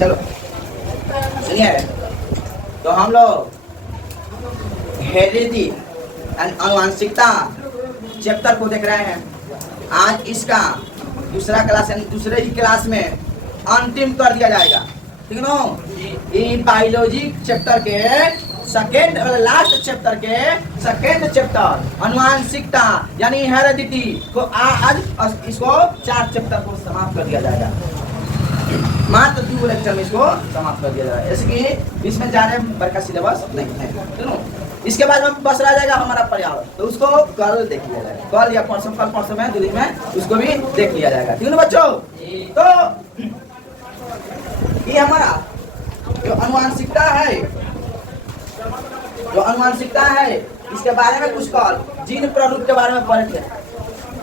चलो सुनिए, तो हम लोग हेरिडिटी आनुवंशिकता चैप्टर को देख रहे हैं। आज इसका दूसरा क्लास यानी दूसरे ही क्लास में अंतिम कर दिया जाएगा, ठीक है ना। ये बायोलॉजी चैप्टर के सेकेंड लास्ट चैप्टर के सेकेंड चैप्टर आनुवंशिकता यानी हेरिडिटी को आज इसको 4 चैप्टर को समाप्त कर दिया जाएगा। मात्र 2 लेक्चर में इसको समाप्त कर दिया जाएगा, जैसे कि इसमें जाने भर का सिलेबस नहीं है, सुनो। इसके बाद में बस रह जाएगा हमारा पर्यावरण, तो उसको कल देख लिया जाएगा, कल या परसों, कल परसों में 2 दिन में उसको भी देख लिया जाएगा, ठीक है ना बच्चों। तो ये हमारा जो आनुवंशिकता है, इसके बारे में कुछ कल जीन प्रारूप के बारे में पढ़े थे।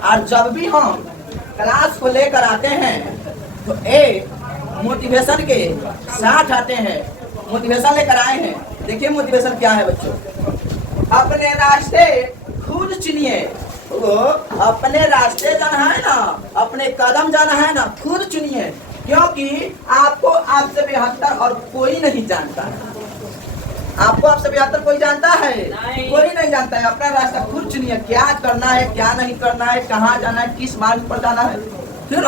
और जब भी हम क्लास को लेकर आते हैं तो एक मोटिवेशन के साथ आते हैं, मोटिवेशन लेकर आए हैं। देखिए मोटिवेशन क्या है बच्चों, अपने रास्ते खुद चुनिए। तो अपने रास्ते जाना है ना, अपने कदम जाना है ना, खुद चुनिए, क्योंकि आपको आपसे बेहतर और कोई नहीं जानता है। आपको आपसे बेहतर कोई जानता है? कोई नहीं जानता है। अपना रास्ता खुद चुनिए, क्या करना है, क्या नहीं करना है, कहाँ जाना है, किस मार्ग पर जाना है, ठीक है।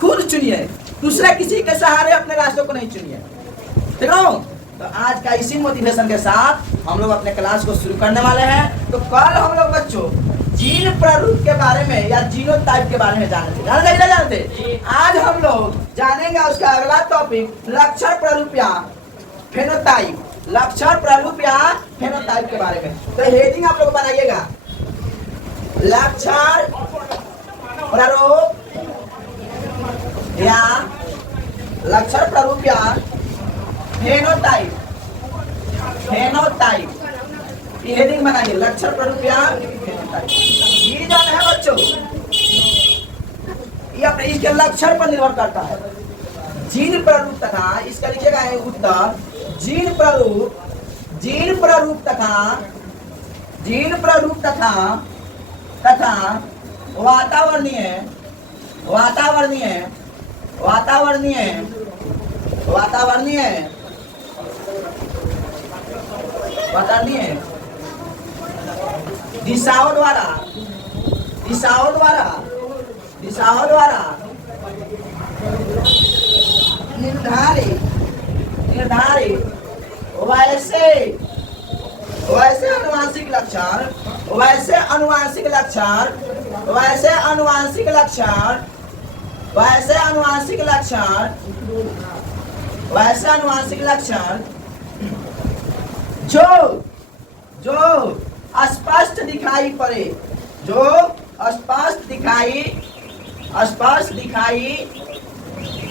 खुद चुनिए, दूसरे किसी के सहारे अपने रास्तों को नहीं चुनिए, ठीक है। तो आज का इसी मोटिवेशन के साथ हम लोग अपने क्लास को शुरू करने वाले हैं। तो कल हम लोग बच्चों जीन प्रारूप के बारे में या जीनोटाइप के बारे में जानते। आज हम लोग जानेंगे उसका अगला टॉपिक लक्षण प्रारूप या फेनोटाइप, लक्षण प्रारूप या फेनोटाइप के बारे में। तो हेडिंग आप लोग बनाइएगा, लक्षण प्रारूप या लक्षण प्रारूप या फेनोटाइप, ये हेडिंग बनाइए, लक्षण प्रारूप या फेनोटाइप। ये जाना है बच्चों, ये अपने इसके लक्षण पर निर्भर करता है। जीन प्रारूप तथा इसका लिखिएगा उत्तर, जीन प्रारूप तथा वातावरणीय दिशाओं द्वारा निर्धारित वैसे आनुवंशिक लक्षण जो स्पष्ट दिखाई पड़े,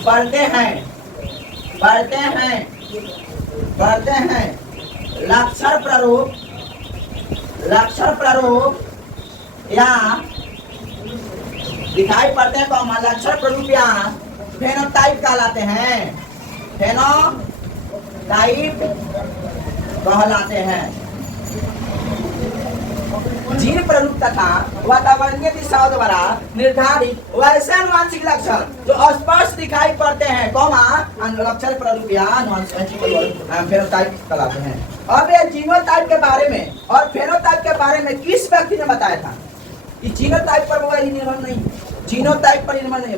पढ़ते हैं लक्षण प्रारूप या दिखाई पड़ते हैं, तो लक्षण प्रारूप या फेनोटाइप कहलाते हैं, जीन प्रारूप तथा वातावरणीय दिशाओं द्वारा निर्धारित वैसे आनुवंशिक लक्षण जो स्पष्ट दिखाई पड़ते हैं, लक्षण प्रारूप या फेनोटाइप कहलाते हैं। अब ये जीनोटाइप के बारे में और फेनोटाइप के बारे में किस व्यक्ति ने बताया था? ये जीनोटाइप पर होगा, ये निर्भर नहीं, जीनोटाइप पर निर्भर नहीं है,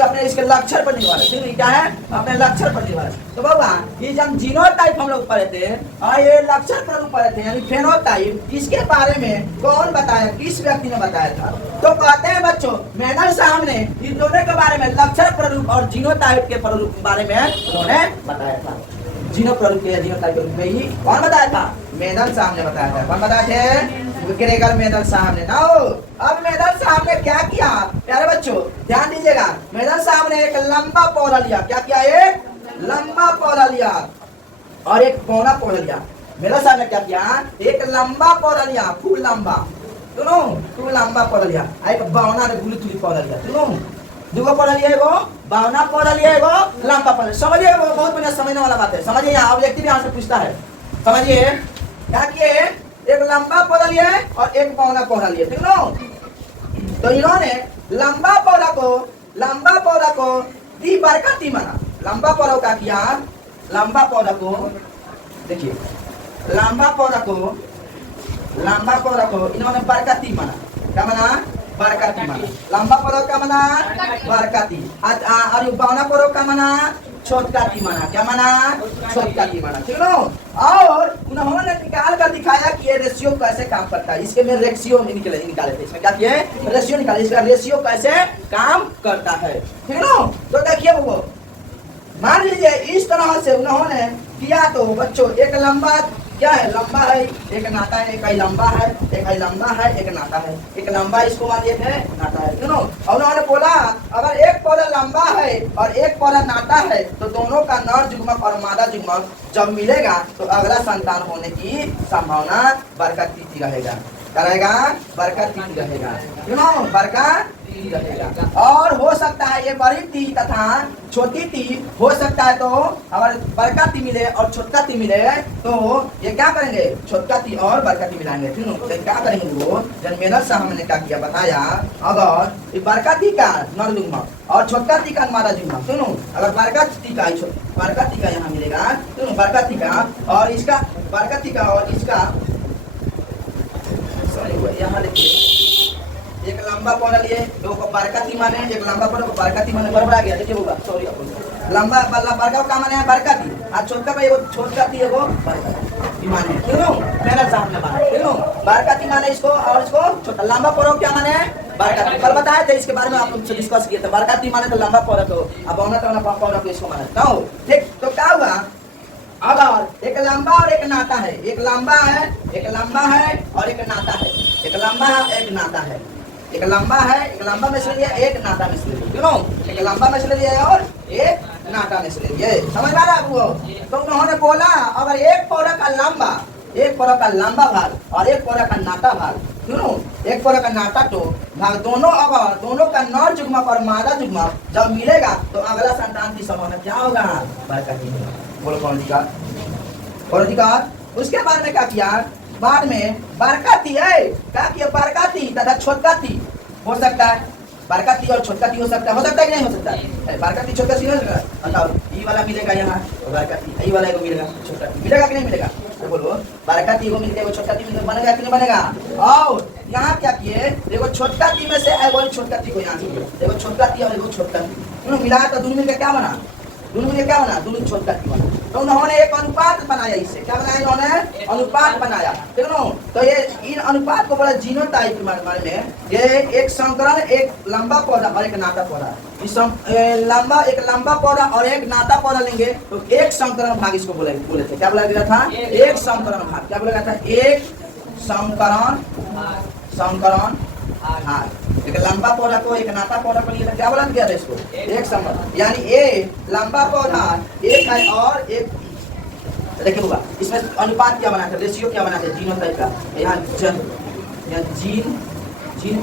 अपने इसके लक्षण पर निर्भर है। क्या है? अपने लक्षण पर निर्भर है। तो बाबा ये जब जीनोटाइप हम लोग पढ़े थे और ये लक्षण प्रारूप पढ़े थे यानी फेनोटाइप, इसके बारे में कौन बताया, किस व्यक्ति ने बताया था? तो कहते हैं बच्चों मेनल साहब ने इन दोनों के बारे में, लक्षण प्रारूप और जीनोटाइप के प्रारूप के बारे में उन्होंने बताया था। जीनो प्रारूप के जीनोटाइप में ही कौन बताया था? मेनल साहब ने बताया था। कौन बताए थे? ग्रेगर मेनल साहब ने ना। अब मेनल साहब ने क्या किया प्यारे बच्चों, ध्यान दीजिएगा। मेनल साहब ने एक लंबा पौधा लिया, क्या किया? एक लंबा पौधा लिया और एक पौना पौधा लिया। मेनल साहब ने क्या किया? एक लंबा पौधा लिया, खूब लंबा, सुनो, खूब लंबा पौधा लिया, एक बावना गुली तुली पौधा लिया, सुनो, 2 पौधा लिया, एगो बावना पौधा लिया, एगो लंबा पौधा। समझिए, वो बहुत बढ़िया समझने वाला बात है। समझिए, यहाँ व्यक्ति भी यहाँ से पूछता है, समझिए क्या किए? एक लंबा पौधा लिया है और एक बावना पौधा लिया, ठीक है। तो इन्होंने लंबा पौधा को दी बरकती माना, लंबा पौधा का किया लंबा पौधा को देखिए, लंबा पौधा को इन्होंने बरकती माना। क्या माना? बरकती माना। लंबा पौधा का माना बरकती, और ये बावना पौधा का माना छोटकाती माना। क्या माना? छोटकाती माना। ठीक है। और उन्होंने निकाल कर दिखाया कि ये रेशियो कैसे काम करता है। इसके में रेशियो निकाले थे। इसमें क्या किए? रेशियो निकाले। इसका रेशियो कैसे काम करता है। ठीक है। तो देखिए वो, मान लीजिए इस तरह से उन्होंने किया तो बच्चों, एक लंबा क्या है? लंबा है, एक नाता है। एक ही लंबा है, एक ही लंबा है, एक नाता है। एक लंबा इसको मान लिए थे, नाता है। क्यों? और उन्होंने बोला अगर एक पौधा लंबा है और एक पौधा नाता है तो दोनों का नर युग्मक और मादा युग्मक जब मिलेगा तो अगला संतान होने की संभावना बरकती रहेगा। करेगा बरकती रहेगा। क्यों? बरकती रहेगा। और हो सकता है ये बड़ी ती तथा छोटी ती हो सकता है, तो अगर बरकती मिले और छोटका ती मिले तो ये क्या करेंगे? छोटका ती और बरकती मिलाएंगे। ठीक है। तो क्या करेंगे वो? जब मेहनत से हमने क्या किया बताया, अगर बरकती का नर युग्मक और छोटका ती का मादा युग्मक, सुनो, अगर बरकती का यहाँ मिलेगा, सुनो, बरकती का और इसका, बरकती का और इसका, यहाँ देखिए, एक लंबा पौधा लिए, दो को बरकती माने, एक लंबा पौधा को बरकती माने, बराबर आ गया। देखिए होगा, सॉरी लंबा बरका का माने है बरकती, और छोटका का एगो छोटकाती एगो बरकती माने। क्यों? मेरा सामने माने। क्यों? बरकती माने इसको और इसको छोटा। लंबा पौधा क्या माने? बरकती। कल बताया था इसके बारे में, आप लोग से डिस्कस किए थे। बरकती माने तो लंबा पौधा को, अब पौधा को इसको माने। ठीक। तो क्या हुआ? अगर एक लंबा और एक नाता है, एक लंबा है और एक नाता है, एक लंबा है एक नाता है, एक लंबा है, एक लंबा में से लिया, एक नाता में से लिया। क्यों? एक लंबा में से लिया और एक नाता में से लिया। समझ में आ रहा है आपको? तो उन्होंने बोला अगर एक पौधा का लंबा भाग और एक पौधा का नाता भाग, क्यों? एक पौधा का नाता तो भाग दोनों, अगर दोनों का नर युग्मक और मादा युग्मक जब मिलेगा तो अगला संतान की संभावना क्या होगा? बरकती होगा। बोलो कौन अधिकार? उसके बाद में क्या किया? बाद में बरकती है, क्या किया? बरकती तथा छोटकाती हो सकता है, बरकती और छोटकाती हो सकता है कि नहीं हो सकता है? बरकती छोटकाती हो सकता है। बताओ, ये वाला मिलेगा यहाँ बरकती, ये वाला को मिलेगा छोटकाती, मिलेगा कि नहीं मिलेगा? तो बोलो, बरकती को मिलेगा, छोटकाती बनेगा कि नहीं बनेगा? और यहाँ क्या किए? देखो छोटकाती में से एगो छोटकाती को यहाँ से, देखो छोटकाती और एगो छोटकाती मिला तो दोनों मिलकर क्या बना? दोनों छोटकाती बना। तो उन्होंने एक अनुपात बनाया। इससे क्या बनाया? इन्होंने अनुपात बनाया। ठीक है। तो ये इन अनुपात को बोला जीनोटाइप में। ये एक संकरण, एक लंबा पौधा और एक नाता पौधा। एक लंबा पौधा और एक नाता पौधा लेंगे तो एक संकरण भाग इसको बोले थे। क्या बोला गया था? एक संकरण भाग। क्या बोला गया था? एक संकरण भाग। एक लंबा पौधा को एक नाता पौधा को लिए क्या बोला गया था इसको? एक संकरण। यानी ए लंबा पौधा एक है और एक, देखिए होगा इसमें अनुपात क्या बना था? रेशियो क्या बना था? जीनोटाइप का। यहाँ जीन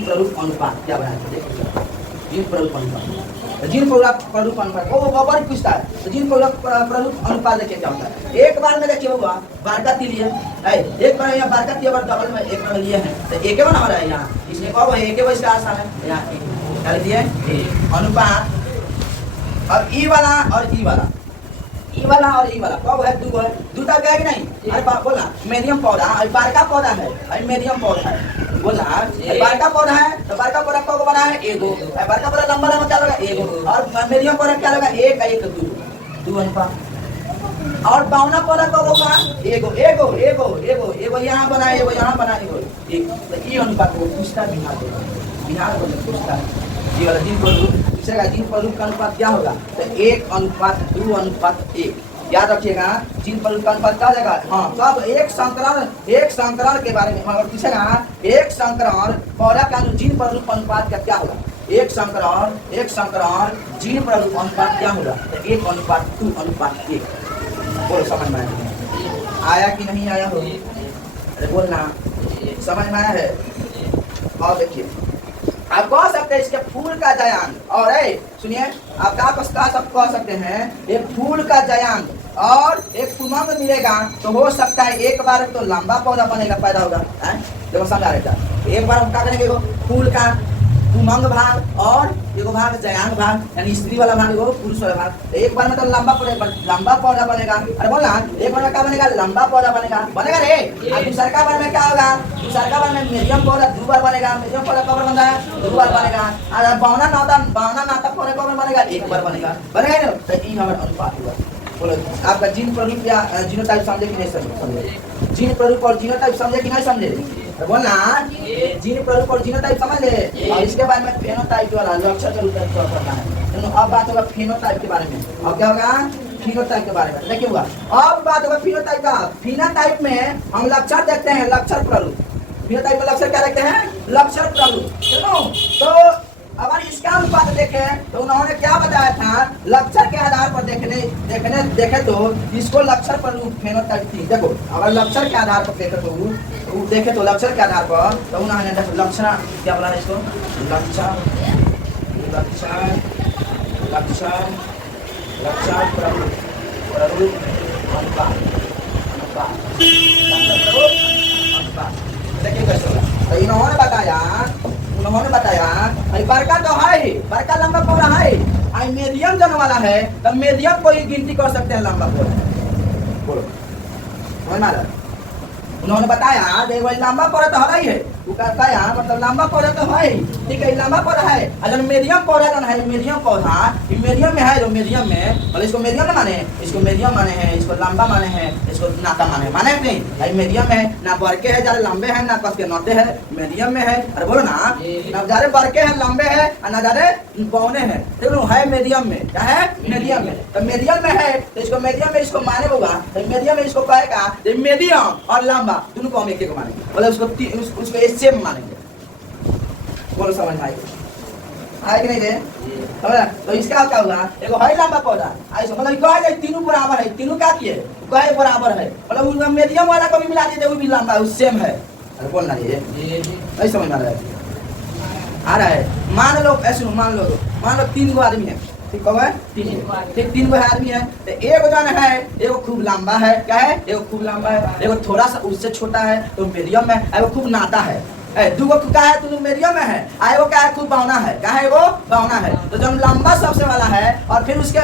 प्ररूप अनुपात क्या बना था? जीन प्ररूप अनुपात। वो बड़ी पूछता है। तो जीन प्ररूप अनुपात देखिए क्या होता है। एक बार में देखिए होगा बरकती लिए है, एक बार यहाँ बरकती अगर डबल में एक बार लिए हैं तो एक बना हो रहा है यहाँ। इसमें कब है? एक इसका आसान है। यहाँ क्या दिए? अनुपात। और ई वाला और ई वाला कब है? दो है। दो तक है कि नहीं? अरे बोला मीडियम पौधा, बड़का पौधा है, मीडियम पौधा है। बोला बड़का पौधा है तो बड़का पौधा कब बना है? एगो। बड़का पौधा लंबा क्या लगा? एगो। और मीडियम पौधा क्या लगा? एक दो अनुपात। और बावना पौधा कब होगा? एगो यहाँ बना, एगो यहाँ बना, एगो एक। तो ये अनुपात को पूछता बिहार को पूछता है। ये वाला जीन प्ररूप का अनुपात क्या होगा? तो 1:2:1। याद रखिएगा, जीन प्ररूप का अनुपात क्या जाएगा? हाँ, कब? एक संकरण के बारे में अगर पूछेगा, एक संकरण पौधा का जीन प्ररूप अनुपात का क्या होगा? एक संकरण जीन प्ररूप अनुपात क्या होगा? तो 1:2:1। बोलो समझ में आया कि नहीं आया हो? अरे बोलना समझ में आया है? और देखिए आप कह सकते हैं इसके फूल का जयांग, और सुनिए आप कह सकते हैं एक फूल का जयांग और एक पुमंग मिलेगा तो हो सकता है एक बार तो लंबा पौधा बनेगा, पैदा होगा। देखो समझा रहता, एक बार हम क्या करेंगे? फूल का पुमंग भाग और एगो भाग जयांग भाग, यानी स्त्री वाला भाग एगो पुरुष वाला भाग। एक बार में तो लंबा पौधा बनेगा। अरे बोल ना, एक बार में क्या बनेगा? लंबा पौधा बनेगा रे। और दूसरा बार में क्या होगा? दूसरा बार में मीडियम पौधा 2 बार बनेगा। मीडियम पौधा कब बनता है? 2 बार बनेगा। और बावना नाता पौधा कब बनेगा? 1 बार बनेगा ना। तो ये हमारा अनुपात हुआ। बोलो आपका जीन प्ररूप या जीनोटाइप समझे कि नहीं समझे? जीन प्ररूप और जीनोटाइप समझे कि नहीं समझे? बोलना, जीन प्ररूप और जीनोटाइप समझ ले। और इसके बाद में फेनोटाइप वाला लक्षण के रूप में पढ़ना है। अब बात होगा फेनोटाइप के बारे में। अब क्या होगा? फिनोटाइप के बारे में देखिए हुआ। अब बात होगा फिनोटाइप का। फिनोटाइप में हम लक्षण देखते हैं, लक्षण प्ररूप। फिनोटाइप में लक्षण क्या देखते हैं? लक्षण प्ररूप। तो अगर इसका अनुपात देखें तो उन्होंने क्या बताया था? लक्षण के आधार पर देखे तो इसको लक्षण प्ररूप फेनोटाइप थी। देखो अगर लक्षण के आधार पर देखे तो लक्षण के आधार पर तो उन्होंने लक्षण क्या बोला है इसको? लक्षण प्ररूप अनुपात। देखिए कैसे होगा। तो इन्होंने बताया अरे बड़का तो है ही, बड़का लंबा पौधा है। आई मीडियम जन वाला है तो मीडियम को ही गिनती कर सकते हैं लंबा पौधा। बोलो मारा उन्होंने बताया देखो लंबा पौधा तो है ही है। वो कहता है मतलब लंबा पौधा तो है ही, ठीक है लंबा पौधा है। अगर मीडियम पौधा जो है मीडियम पौधा मीडियम में है, जो मीडियम में और इसको मीडियम ना माने, इसको मीडियम माने हैं, इसको लंबा माने हैं, इसको नाता माने नहीं। भाई मीडियम है ना, बड़के है ज्यादा लंबे है ना कस के नौते है, मीडियम में है। अरे बोलो ना ज्यादा बड़के है लंबे है और ना ज्यादा पौने है, देखो है मीडियम में। क्या है? मीडियम में। तो मीडियम में है तो इसको मीडियम में इसको माने होगा। मीडियम में इसको कहेगा मीडियम और लंबा दोनों को हम एक एक मानेंगे, मतलब उसको सेम मानेंगे। बोलो समझ में आए कि नहीं रे? तो इसका क्या होगा? एगो है लंबा पौधा ऐसे मतलब कहा जाए तीनों बराबर है, तीनों क्या किए कहे बराबर है, मतलब मीडियम वाला को भी मिला दिए वो भी लंबा है, सेम है। अरे बोलना ये नहीं समझ में आ रहा है। मान लो ऐसे मान लो 3 गो आदमी है, ठीक है? तीन गो आदमी है तो एक जन है, एगो खूब लंबा है। क्या है? एगो खूब लंबा है, एगो थोड़ा सा उससे छोटा है तो मीडियम में, एगो खूब नाता है। दूगो क्या है? तो मीडियम में है। एगो क्या है? खूब बावना है। क्या है? वो बावना है। तो जब लंबा सबसे वाला है और फिर उसके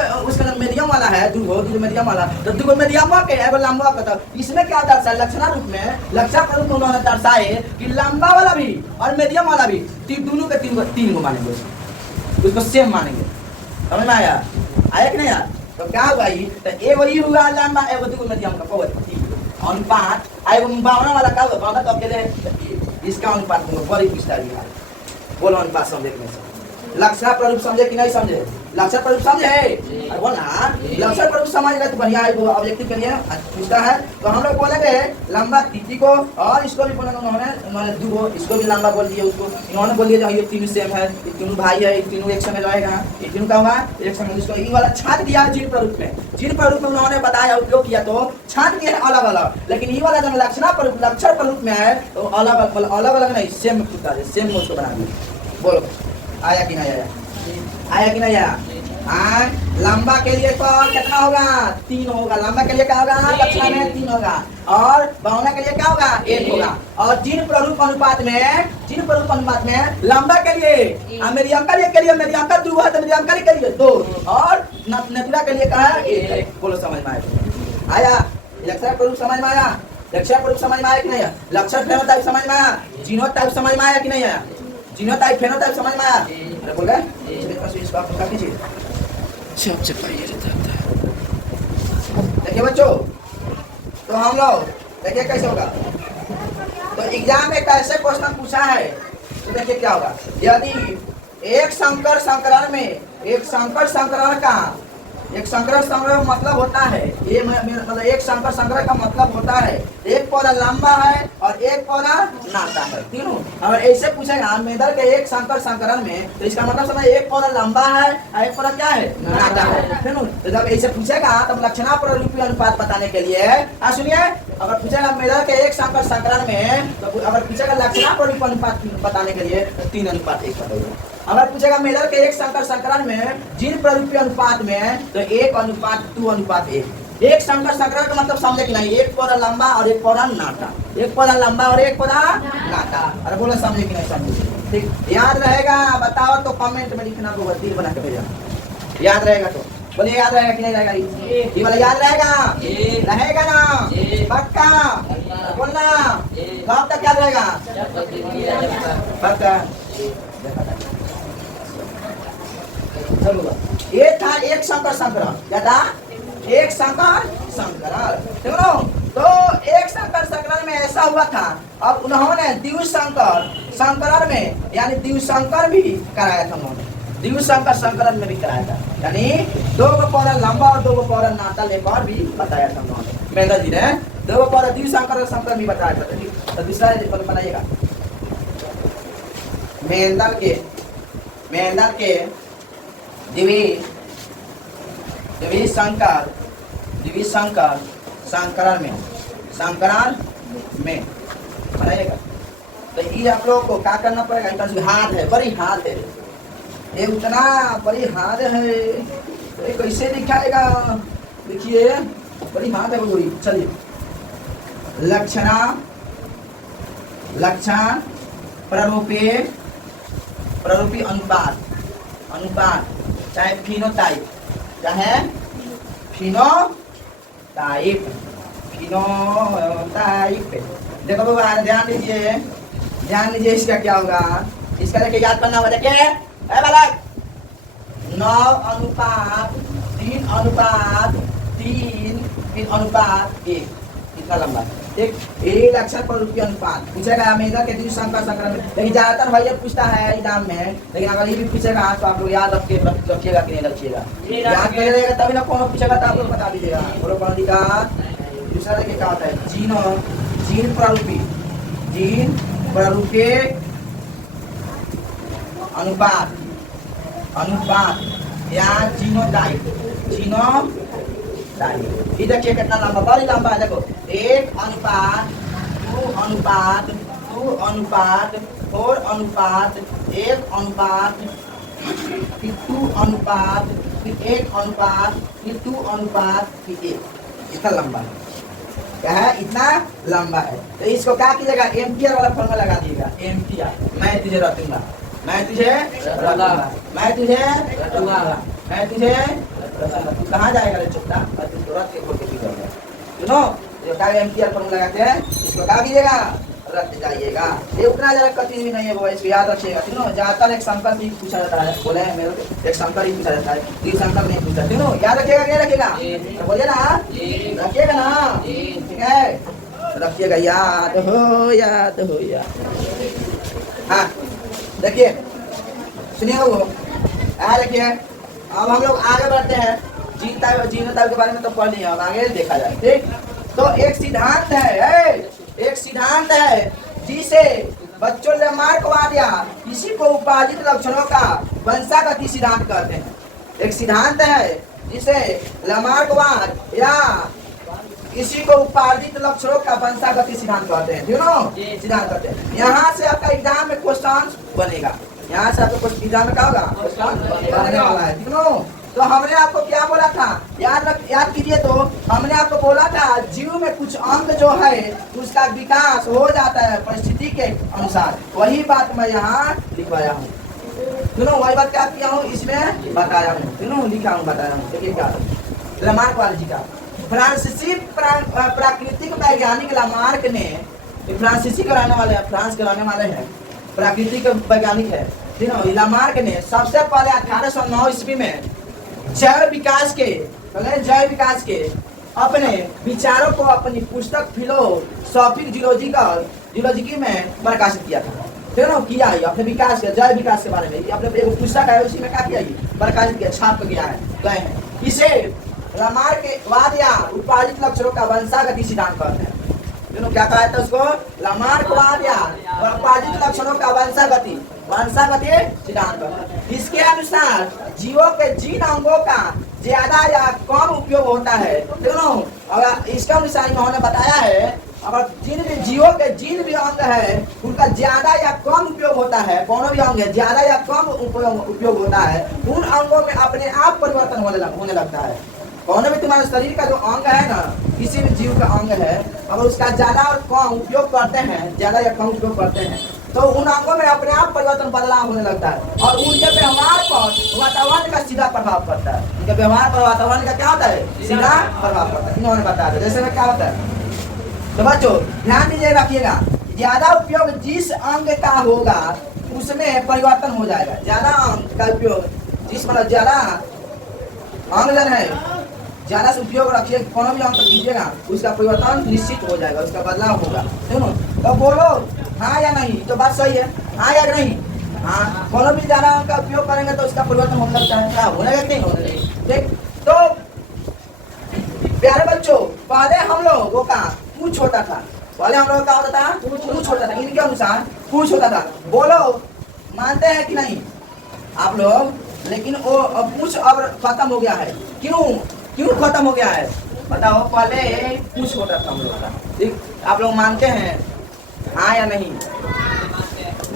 मीडियम वाला है, दूगो मीडियम वाला, तो दूगो मीडियम के एगो लंबा का। तो इसमें क्या दर्शाए? लक्षण रूप में लक्षण प्ररूप उन्होंने दर्शाए कि लंबा वाला भी और मीडियम वाला भी दोनों के तीन गो मानेंगे, उसको सेम मानेंगे। समझ में आया कि नहीं यार? तो क्या हुआ? तो एगो ये हुआ लंबा, एगो दूगो मीडियम का अनुपात। एगो बावना वाला का बावना तो अकेले है, इसका अनुपात बड़ी पूछता है। बोलो अनुपात समझे कि नहीं समझे? लक्षण प्ररूप समझे कि नहीं समझे? लक्षण प्ररूप समझे? अरे बोल ना लक्षण प्ररूप समझ गए तो बढ़िया है। वो ऑब्जेक्टिव के लिए पूछता है तो हम लोग बोलेंगे लंबा तीती को और इसको भी बोलेंगे। उन्होंने दूगो इसको भी लंबा बोल दिया, उसको इन्होंने बोल दिया ये तीनों सेम है, ये तीनों भाई है, ये तीनों एक संग रहेगा, ये तीनों का हुआ एक संग। इसको ये वाला छाट दिया है जीन प्ररूप में। जीन प्ररूप में उन्होंने बताया उपयोग किया तो छाट दिया है अलग अलग, लेकिन ये वाला जब लक्षण प्ररूप में है तो अलग नहीं सेम सेम उसको बना दिया। बोलो आया कि नहीं आया? आया कि नहीं आया? लंबा के लिए तो कितना होगा? 3 होगा। लंबा के लिए क्या होगा? लक्षण में 3 होगा और बावना के लिए क्या होगा? 1 होगा। और जीन प्ररूप अनुपात में लंबा के लिए मीडियम का मीडियम का 2 है तो मीडियम का के लिए 2 और नेटुरा के लिए क्या है? 1 है। बोलो समझ में आया? लक्षण प्ररूप समझ में आया? लक्षण प्ररूप समझ में आया कि नहीं? लक्षण फेनोटाइप समझ में आया? जीनोटाइप समझ में आया कि नहीं आया? जीनोटाइप फेनोटाइप समझ में आया? अरे बोल रहे इसको आप क्या कीजिए सबसे पहले देखिए बच्चों। तो हम लोग देखिए कैसे होगा। तो एग्जाम में कैसे क्वेश्चन पूछा है तो देखिए क्या होगा। यदि एक संकर संकरण मतलब होता है ये मतलब एक संकर संकरण का मतलब होता है एक पौधा लंबा है और एक पौधा नाता है, तीनों। अगर ऐसे पूछेगा मेदर के एक संकर संकरण में तो इसका मतलब समझ एक पौधा लंबा है और एक पौधा क्या है? नाता है। तो जब ऐसे पूछेगा तब लक्षणा प्ररूपी अनुपात बताने के लिए सुनिए, अगर पूछेगा मेदर के एक संकर संकरण में तो अगर पूछेगा लक्षणा प्ररूपी अनुपात बताने के लिए तो 3 अनुपात 1 बताइए। अगर पूछेगा मेदर के एक संकर संकरण में जीन प्ररूपी अनुपात में तो 1 अनुपात 2 अनुपात 1। एक संकर संकरण का मतलब समझे कि नहीं? एक पौधा लंबा और एक पौधा नाटा, एक पौधा लंबा और एक पौधा नाटा। अरे बोलो समझे कि नहीं समझे? ठीक, याद रहेगा? बताओ तो कमेंट में लिखना, तो दिल बना के भेजा। याद रहेगा तो बोलिए, याद रहेगा कि नहीं रहेगा? ये वाला याद रहेगा? रहेगा ना? पक्का बोलना। कब तक याद रहेगा? पक्का। ये था एक शंकर संकरण। क्या था? एक शंकर संकरण। देखो तो एक शंकर संकरण में ऐसा हुआ था। अब उन्होंने द्विज शंकर संकरण में यानी द्विज शंकर भी कराया था। उन्होंने द्विज शंकर संकरण में भी कराया था, यानी 2 पौरा लंबा और 2 पौरा नाटा लेकर भी बताया था उन्होंने। मेहंदर जी ने 2 पौरा द्विज शंकर संकरण भी बताया था। तो दूसरा बनाइएगा। मेहंदर के द्विज शंकर संकरण में बनाइएगा। तो ये आप लोगों को क्या करना पड़ेगा? इतना हाथ है, बड़ी हाथ है, ये उतना बड़ी हाथ है, ये कैसे दिखाएगा? देखिए बड़ी हाथ है बड़ी। चलिए, लक्षण प्ररूपी अनुपात चाहे फिनोटाइप देखो बाबा, ध्यान लीजिए इसका क्या होगा। इसका देखिए याद करना होगा। देखिए 9:3:3:1 कितना लंबा? ठीक, ये लक्षण प्ररूपी अनुपात पूछेगा मेगा के द्विज शंकर संकरण में। लेकिन ज्यादातर भैया पूछता है एग्जाम में, लेकिन अगर ये भी पूछेगा तो आप लोग याद रखिएगा कि नहीं रखिएगा। याद करिएगा तभी ना, कोनो पूछेगा तो आप लोग बता दीजिएगा। बोलो पंडित का दूसरा देखिए क्या होता है? जीन प्ररूपी अनुपात या जीनोटाइप। ये देखिए कितना लंबा, बड़ी लंबा है। देखो 1:4:1:2:1:1:2:1 इतना लंबा है। क्या है? इतना लंबा है। तो इसको क्या कीजिएगा? एम्पियर वाला फॉर्मूला लगा दीजिएगा। एम्पियर, मैं तुझे रखूंगा, तू कहाँ जाएगा रे चुपता? तुझको रख के खोल के पी जाएगा। सुनो, जो क्या एम्पियर फॉर्मूला लगाते हैं, इसको क्या कीजिएगा? रख जाइएगा। ये उतना ज्यादा कठिन भी नहीं है बाबा, इसको याद रखिएगा। सुनो, ज्यादातर एक शंकर ही पूछा जाता है। बोले मेरे एक शंकर ही पूछा जाता है, शंकर नहीं पूछा। सुनो, याद रखिएगा क्या रखिएगा? तो बोलिए ना, रखिएगा ना? ठीक है, रखिएगा। याद हो। हाँ देखिए, सुनिएगा वो। देखिए अब हम लोग आगे बढ़ते हैं। जीनोटाइप के बारे में तो पढ़ लिया, अब आगे देखा जाए। ठीक, तो एक सिद्धांत है जिसे बच्चों ने मार्कवाद या किसी को उपार्जित लक्षणों का वंशागति सिद्धांत कहते हैं। एक सिद्धांत है जिसे लमार्कवाद या किसी को उपार्जित लक्षणों का वंशागति सिद्धांत कहते हैं। सिद्धांत कहते हैं। यहाँ से आपका एग्जाम में क्वेश्चन बनेगा। यहाँ से आपको एग्जाम में क्या होगा? क्वेश्चन बनने वाला है। तो हमने आपको क्या बोला था? याद कीजिए। तो हमने आपको बोला था जीव में कुछ अंग जो है उसका विकास हो जाता है परिस्थिति के अनुसार। वही बात मैं यहाँ लिखवाया हूँ। वही बात क्या किया हूँ, इसमें बताया हूँ। लिखा हूँ, बताया हूँ। देखिए क्या लमार्क जी का फ्रांसीसी प्राकृतिक वैज्ञानिक लामार्क ने, फ्रांसीसी कराने वाले हैं, फ्रांस कराने वाले हैं, प्राकृतिक वैज्ञानिक है। लामार्क ने सबसे पहले 1809 ईस्वी में जैव विकास के अपने विचारों को अपनी पुस्तक फिलोसॉफिक जियोलॉजी में प्रकाशित किया था। किया है अपने विकास के, जैव विकास के बारे में अपने एक पुस्तक है, उसी में क्या किया? प्रकाशित किया, छाप गया है, गए हैं। इसे लामार्क वाद या उपार्जित लक्षणों का वंशागति सिद्धांत कहते हैं। क्या कहा था उसको? लामार्कवाद या उपार्जित लक्षणों का वंशागति सिद्धांत। इसके अनुसार जीवों के जीन अंगों का ज्यादा या कम उपयोग होता है। इसके अनुसार इन्होंने बताया है अगर जिन भी जीवों के जिन भी अंग है उनका ज्यादा या कम उपयोग होता है, कोनो भी अंग है ज्यादा या कम उपयोग होता है, उन अंगों में अपने आप परिवर्तन होने लगता है। कौन भी तुम्हारे शरीर का जो अंग है ना, किसी भी जीव का अंग है, अगर उसका ज्यादा और कम उपयोग करते हैं, ज्यादा या कम उपयोग करते हैं तो उन अंगों में अपने आप परिवर्तन बदलाव होने लगता है और उनके व्यवहार पर वातावरण का सीधा प्रभाव पड़ता है। उनके व्यवहार पर वातावरण का क्या होता है? सीधा प्रभाव पड़ता है। इन्होंने बताया था जैसे में क्या होता है। तो बच्चों ध्यान दीजिए, रखिएगा, ज्यादा उपयोग जिस अंग का होगा उसमें परिवर्तन हो जाएगा। ज्यादा अंग का उपयोग जिस मतलब ज्यादा अंग जन है, ज्यादा से उपयोग रखिए, कोनो भी अंग तक कीजिएगा उसका परिवर्तन निश्चित हो जाएगा, उसका बदलाव होगा। सुनो तो बोलो हाँ या नहीं? तो बात सही है, हाँ या नहीं? हाँ, कोनो भी ज्यादा अंग का उपयोग करेंगे तो उसका परिवर्तन हो सकता है। क्या होने लगे नहीं होने लगे? ठीक, तो प्यारे बच्चों पहले हम लोगों का पूछ होता था, पहले हम लोग का होता था पूछ होता था, इनके अनुसार पूछ होता था। बोलो मानते हैं कि नहीं आप लोग? लेकिन वो पूछ अब खत्म हो गया है। क्यों खत्म हो गया है बताओ? पहले पूछ होता था हम लोग का, ठीक? आप लोग मानते हैं हाँ या नहीं?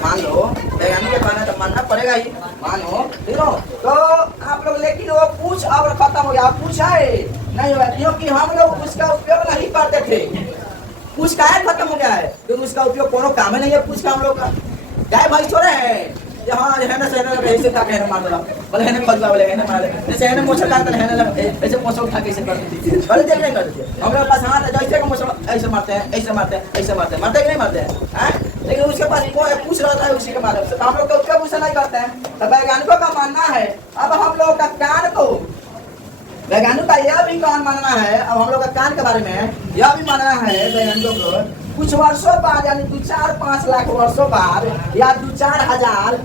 मान लो वैज्ञानिक के कहना तो मानना पड़ेगा ही, मानो ठीक हो। तो आप लोग लेकिन वो पूछ अब खत्म हो गया, पूछ है नहीं हुआ क्योंकि हम लोग उसका उपयोग नहीं करते थे। पूछ का खत्म हो गया है क्योंकि उसका उपयोग कोनो काम ही नहीं है। पूछ का हम लोग का गाय भाई छोड़े हैं यहाँ है ना, सहने लगे ऐसे था कहने मार दो बोले है ना, खजुआ बोले है ना मार जैसे है ना मोछर काटते है ना, ऐसे मोछर उठा के ऐसे करते थे। बोले देख नहीं करते थे हम लोग पास हाथ जैसे को मोछर ऐसे मारते हैं, ऐसे मारते हैं, ऐसे मारते हैं, मारते कि नहीं मारते हैं? लेकिन उसके पास वो पूछ रहा था उसी के माध्यम से, तो हम लोग का उसका पूछा नहीं करते हैं। तो वैज्ञानिकों का मानना है अब हम लोग का कान को, वैज्ञानिकों का यह भी कान मानना है, अब हम लोग का कान के बारे में यह भी मानना है वैज्ञानिकों को, कुछ वर्षों बाद यानी 2-4-5 लाख वर्षों बाद या 2-4 हजार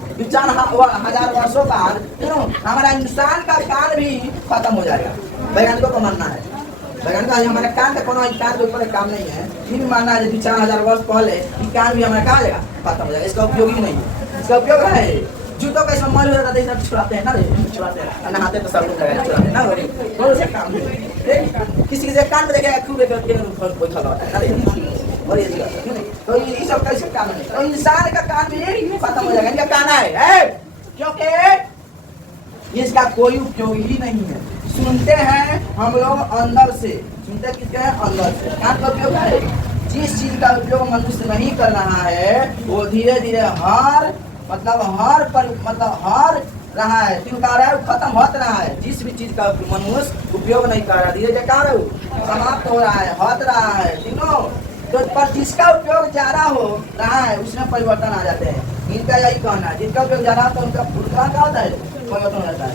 वर्षों बाद हमारा इंसान का कान भी खत्म हो जाएगा। वैज्ञानिकों का मानना है, वैज्ञानिक हमारे कान का कोनो कान के ऊपर काम नहीं है, ये भी मानना है 2-4 हजार वर्ष पहले ये कान भी हमारा कहा जाएगा खत्म हो जाएगा। इसका उपयोग ही नहीं है, इसका उपयोग है जूतों का इसमें मल हो जाता है, छुड़ाते हैं ना, छुड़ाते हैं नहाते तो सब लोग लगाए छुड़ाते हैं ना, बोलो से काम है। किसी के कान में देखेगा खूब कोई खड़ा होता है ना, और ये तो ये सब कैसे काम है? तो इंसान का कान भी खत्म हो जाएगा, इनका कान है क्योंकि इसका कोई उपयोग ही नहीं है। सुनते हैं हम लोग अंदर से, सुनते किसके हैं? अंदर से। कान का उपयोग है, जिस चीज का उपयोग मनुष्य नहीं कर रहा है वो धीरे धीरे हर रहा है, खत्म हो रहा है। जिस भी चीज का मनुष्य उपयोग नहीं कर रहा धीरे धीरे समाप्त हो रहा है, हट रहा है, तीनों। तो पर जिसका उपयोग ज्यादा हो रहा है उसमें परिवर्तन आ जाते हैं। इनका यही कहना है, जिसका उपयोग ज्यादा होता है उनका क्या होता है? परिवर्तन हो जाता है।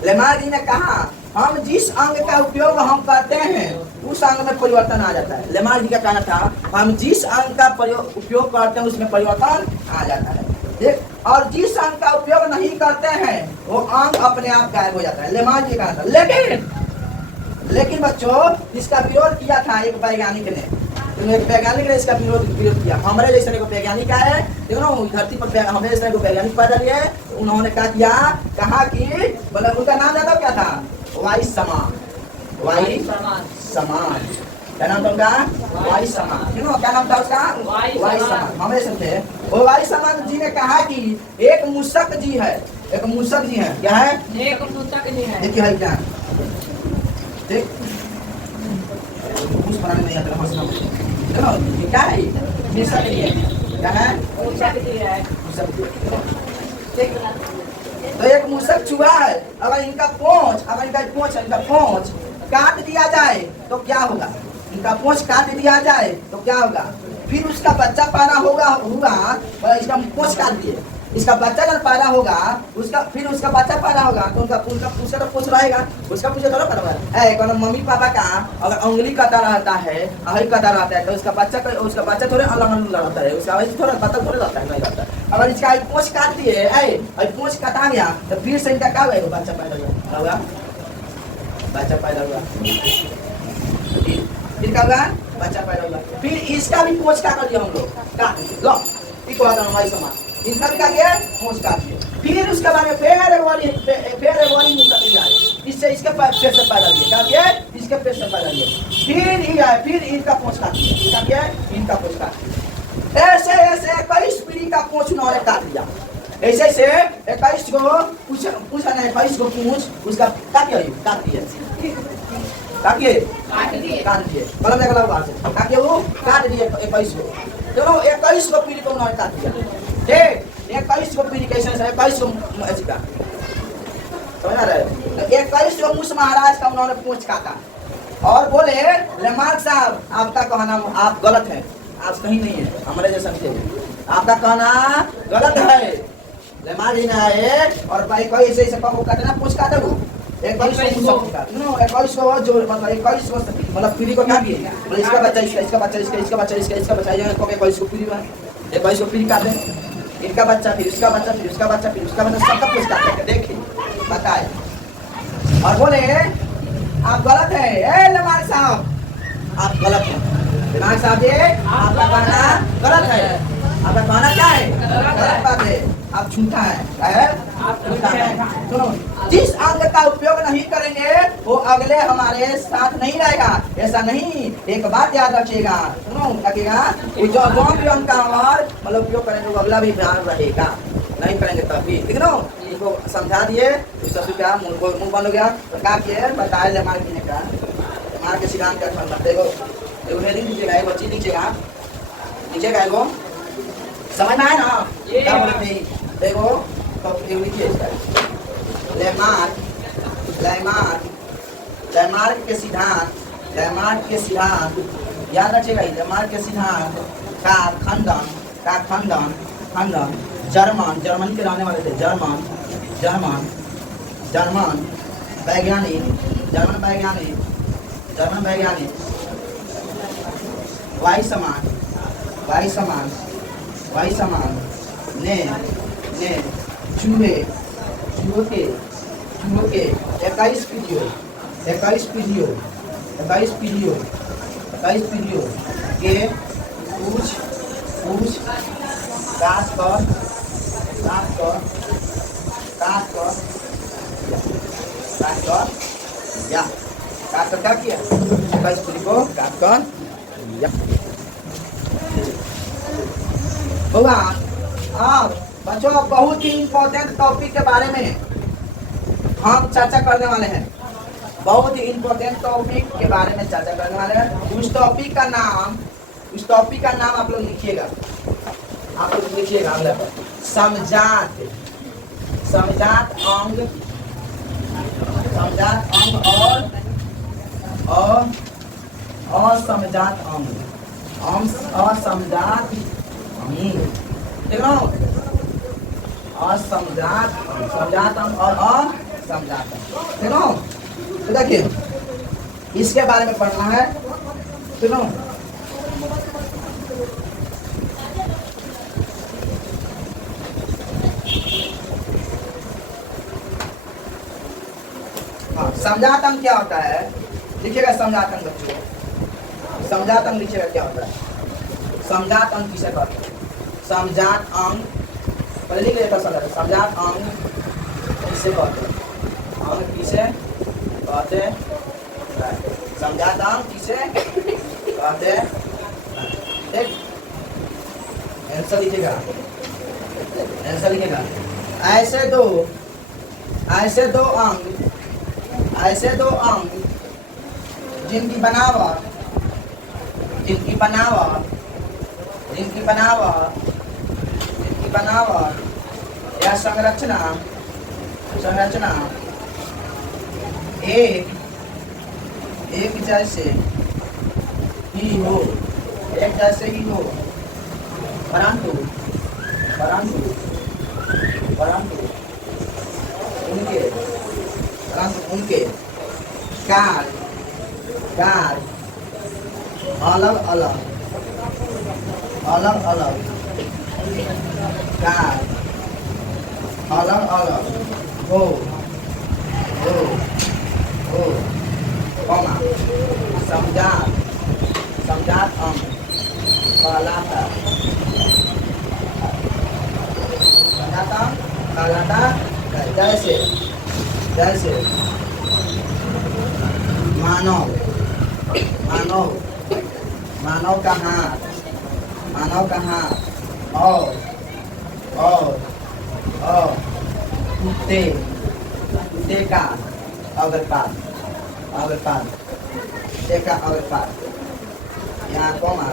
लेमार्क जी ने कहा हम जिस अंग का उपयोग हम करते हैं उस अंग में परिवर्तन आ जाता है। लेमार्क जी का कहना था हम जिस अंग का उपयोग करते हैं उसमें परिवर्तन आ जाता है, ठीक? और जिस अंग का उपयोग नहीं करते हैं वो अंग अपने आप गायब हो जाता है। लेमार्क जी का कहना था। लेकिन बच्चों इसका विरोध किया था एक वैज्ञानिक ने, एक वैज्ञानिक ने इसका विरोध किया। हमारे जैसे एक वैज्ञानिक है, देखो ना धरती पर हमारे जैसे को वैज्ञानिक पैदा लिए, उन्होंने क्या किया, कहा कि बोला उनका नाम जाना क्या था? वाई समाज। क्या नाम था उनका? वाई समाज। क्या नाम था उसका? वाई समाज। हमारे से थे वो वाई समाज जी ने कहा कि एक मूषक जी है, क्या है? एक मूषक जी है। देखिए है क्या, ठीक? कुछ बनाने नहीं आता हंसना, चलो क्या है? मूषक जी है, क्या है? मूषक जी है। ठीक? तो एक मूषक चूहा है, अगर इनका पूंछ काट दिया जाए तो क्या होगा? इनका पूंछ काट दिया जाए तो क्या होगा? फिर उसका बच्चा पैदा होगा, इसका पूंछ काट दिए, इसका बच्चा जब पैदा होगा फिर उसका बच्चा पैदा होगा तो उसका तो पूछ रहेगा, उसका पूछे थोड़ा पैदा मम्मी पापा का अगर उंगली कटा रहता है तो उसका बच्चा थोड़े अलग रहता है, उसका थोड़ा बच्चा थोड़े रहता है, नहीं रहता। अगर इसका पूंछ काट दिए, पूंछ कटा गया तो फिर से इनका क्या होगा? बच्चा पैदा हुआ, फिर क्या होगा? बच्चा पैदा हुआ। फिर इसका भी पूंछ काट दिया हम लोग, काट लो हमारी समाज, इनका भी क्या किया? पूंछ काट दिया। फिर उसके बाद में फिर वाली मूषक आए, इससे इसके पेट से पैदा लिए, क्या किया? इसके पेट से पैदा लिए। फिर इनका पूंछ काट दिया, इसका क्या? इनका पूंछ काट दिया। ऐसे 21 पीढ़ी का पूंछ उन्होंने काट दिया। ऐसे 21 को पूछा नहीं, 21 को पूंछ उसका काट दिया। काट दिए। काट दिए कलम लगा बाहर से ताकि वो काट दिए 21 को दोनों 21 को पीढ़ी को उन्होंने काट दिया ठीक 21 को पीढ़ी कैसे है 21 को ऐसी का समझ आ रहा है 21 को मुस महाराज का उन्होंने पूछ काटा और बोले लेमार्क साहब आपका कहना आप गलत है आप सही नहीं है हमारे जैसा नहीं आपका कहना गलत है लेमार्क जी ने आए और भाई कोई ऐसे ऐसे पको काटना पूछ काटे वो 21 को 21 को जो मतलब 21 को मतलब पीढ़ी को क्या किए मतलब इसका बच्चा इसका बच्चा इसका बच्चा इसका बच्चा ये 21 को पीढ़ी में 21 को पीढ़ी काटे इनका बच्चा फिर उसका बच्चा फिर उसका बच्चा फिर उसका बच्चा सबका पूछ काटे देखिए बताए और बोले आप गलत है ए लेमार्क साहब आप गलत हैं लेमार्क साहब जी आपका कहना गलत है आपका कहना क्या है गलत बात है आप झूठा है झूठा है सुनो जिस अंग का उपयोग नहीं करेंगे वो अगले हमारे साथ नहीं रहेगा ऐसा नहीं एक बात याद रखिएगा सुनो रखिएगा जो भी अंग का हमार मतलब उपयोग करेंगे वो अगला भी ध्यान रहेगा नहीं करेंगे तब भी ठीक ना इसको समझा दिए सब क्या मुंह बंद हो गया तो क्या किए बताए लेमार्क जी ने क्या लेमार्क के सिद्धांत का समझ देखो एगो हेडिंग दीजिएगा एगो चीज नीचेगा एगो समझ में आए ना क्या बोले थे देखो तो एगो लिखिए इसका लेमार्क के सिद्धांत याद रखिएगा लेमार्क के सिद्धांत का खंडन जर्मन के रहने वाले थे जर्मन वैज्ञानिक वाई समान ने चूहे के 21 पीढ़ियों के पूछ काट कर क्या किया 21 पीढ़ी को काट कर या होगा अब बच्चों बहुत ही इम्पोर्टेंट टॉपिक के बारे में हम चर्चा करने वाले हैं बहुत ही इम्पोर्टेंट टॉपिक के बारे में चर्चा करने वाले हैं उस टॉपिक का नाम आप लोग लिखिएगा अगले पर समजात अंग और असमजात अंग ठीक ना समजात अंग और असमजात अंग ठीक ना तो देखिए इसके बारे में पढ़ना है सुनो समजात अंग क्या होता है लिखिएगा समजात अंग बच्चों समजात अंग लिखिएगा क्या होता है समजात अंग किसे कहते हैं समजात अंग पहले लिख लेता समजात अंग किसे कहते हैं अंग किसे कहते हैं समजात अंग किसे कहते हैं ठीक आंसर लिखिएगा ऐसे दो अंग जिनकी बनावट या संरचना एक जैसे ही हो परंतु उनके कार्य अलग अलग हो समजात अंग कहलाता जैसे मानव का हाथ और कुत्ते का अग्रपाद देखा और पार यहाँ कौमा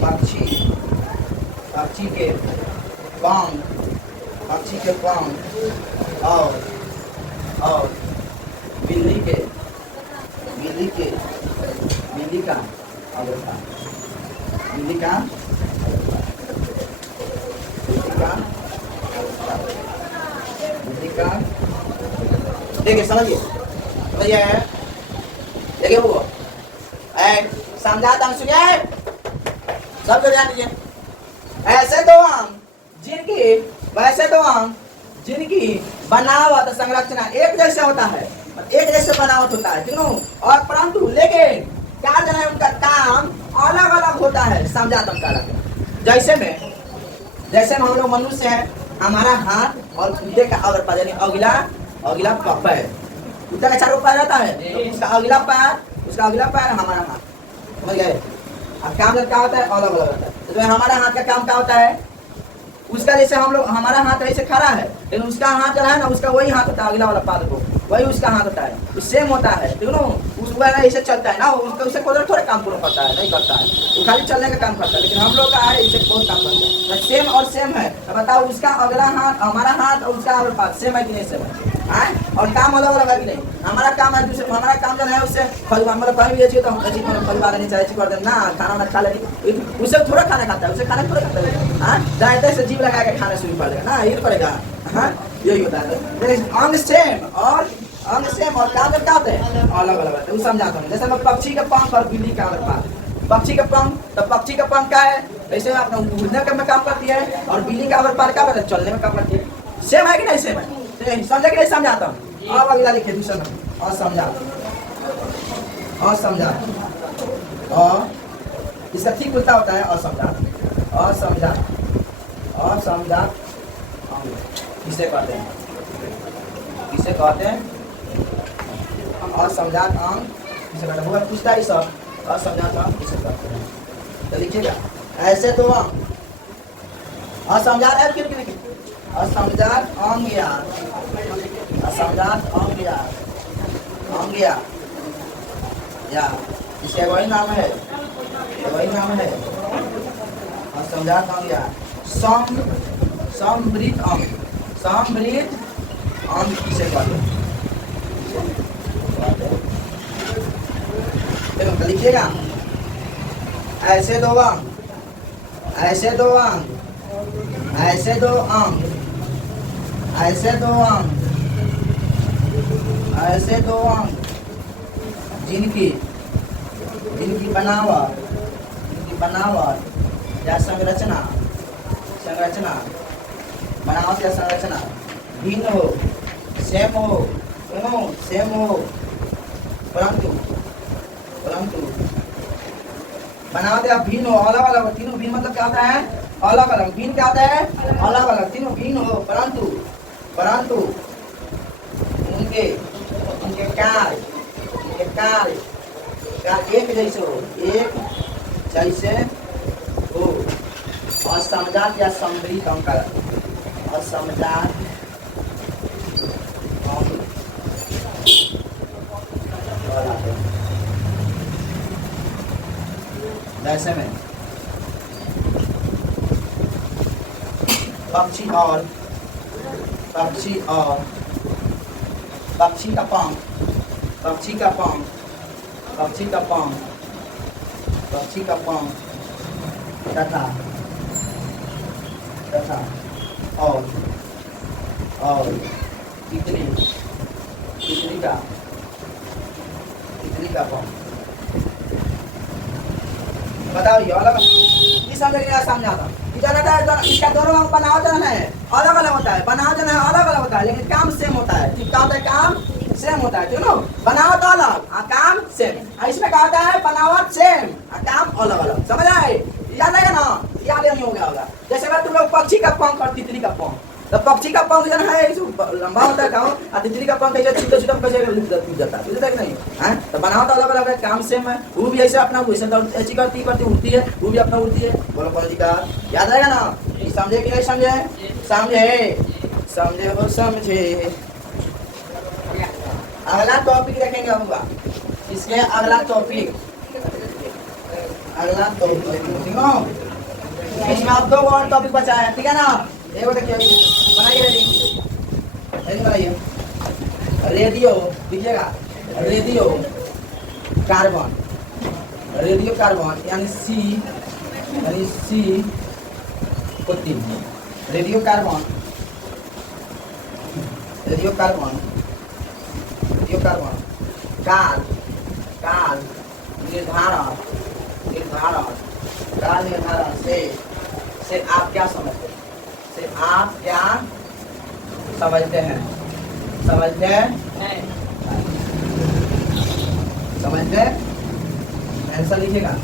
पक्षी पक्षी के पंख पक्षी के पंख और बिल्ली का अवस्था बिल्ली का देखिए समझिए देखिए वो समझाता हूँ सुनिए सब ध्यान दीजिए ऐसे दो आम जिनकी बनावट संरचना एक जैसे होता है एक जैसे बनावट होता है क्यों और परंतु लेकिन क्या जो है उनका काम अलग अलग होता है समझाता हूँ जैसे में हम लोग मनुष्य है हमारा हाथ और कुत्ते का अगर पैर यानी अगला पैर कुत्ते का चारों पैर रहता है तो उसका अगला पैर हमारा हाथ समझ गए अब काम क्या होता है अलग अलग होता है तो हमारा हाथ का काम क्या होता है उसका जैसे हम लोग हमारा हाथ ऐसे खड़ा है लेकिन उसका हाथ जो है ना उसका वही हाथ होता है अगला वाला पाद को वही उसका हाथ होता है तो सेम होता है ठीक ना उसको ऐसे चलता है ना उसका उससे थोड़ा काम पूरा करता है नहीं करता है वो खाली चलने का काम करता है लेकिन हम लोग का है इसे बहुत काम करता है तो सेम और सेम है तो बताओ उसका अगला हाथ हमारा हाथ और उसका अगला पाद सेम है कि नहीं सेम है और काम अलग अलग है कि नहीं हमारा काम है दूसरे हमारा काम जो है उससे मतलब कहीं भी तो परिवार नहीं चाहिए कर देना खाना वाना खा लेगी उससे थोड़ा खाना खाता है उससे खाना थोड़ा खाता है जाते से जीव लगा के खाना शुरू कर देगा ना ये पड़ेगा यही होता है अंग सेम और काम क्या होते हैं अलग अलग होते हैं वो समझाता हूँ जैसे मैं पक्षी का पंख और बिल्ली का पाद पक्षी का पंख तो पक्षी का पंख क्या है वैसे अपना उड़ने में काम करती है और बिल्ली का अगर पार क्या करता है चलने में काम करती है सेम है कि नहीं सेम है समझा कि नहीं समझाता हूँ अब अगला लिखे दूसरा और समझा और इसका ठीक उल्टा होता है असमझा किसे कहते हैं असमझात अंग किसे कहते हैं होगा पूछता है सब असमझात अंग किसे कहते हैं तो लिखिएगा ऐसे तो अंग असमझात है फिर लिखिए असमझात अंग या इसका वही नाम है असमझात अंग या समृद्ध अंग किसे कहते हैं लिखिएगा ऐसे दो अंग जिनकी बनावट या संरचना बनावट या संरचना भिन्न हो सेम हो परंतु बनावट या भिन्न हो अलग अलग तीनों भिन्न मतलब क्या होता है अलग अलग भिन्न क्या होता है अलग अलग तीनों भिन्न हो परंतु उनके कार्य एक जैसे हो असमझात या समृद्ध अंग का असमझात जैसे में पक्षी का पंख तथा और तितली का पंख बताओ ये अलग इस सामने आता इसका दोनों अंग बनावट जो है अलग अलग होता है बनावट जो है अलग अलग होता है लेकिन काम सेम होता है ठीक क्या होता है काम सेम होता है ठीक ना बनावट अलग काम सेम इसमें क्या होता है बनावट सेम काम अलग अलग समझ आए याद आएगा ना याद नहीं हो गया होगा जैसे मैं तुम लोग पक्षी का पंख और तितली का पंख तो पक्षी का पंख जो है लंबा होता है और तितली का पंख ऐसे छोटा छोटा कैसे टूट जाता है कि नहीं है तो बनावट अलग अलग है काम सेम है वो भी ऐसे अपना वैसे ऐसी करती उड़ती है वो भी अपना उड़ती है बोलो पॉलिटी का याद आएगा ना समझे कि नहीं समझे हो समझे अगला टॉपिक रखेंगे हम इसके अगला टॉपिक, अगला टॉपिक ठीक हो। इसमें अब 2 और टॉपिक बचा है, ठीक है ना। देखो देखिए बनाइए, रेडी बनाइए। रेडियो लिखिएगा, रेडियो कार्बन, रेडियो कार्बन यानी सी को 3, radio carbon, radio carbon, radio carbon काल निर्धारण, काल निर्धारण से आप क्या समझते हैं, से आप क्या समझते हैं, समझते हैं, नहीं। समझते हैं। आंसर लिखिएगा।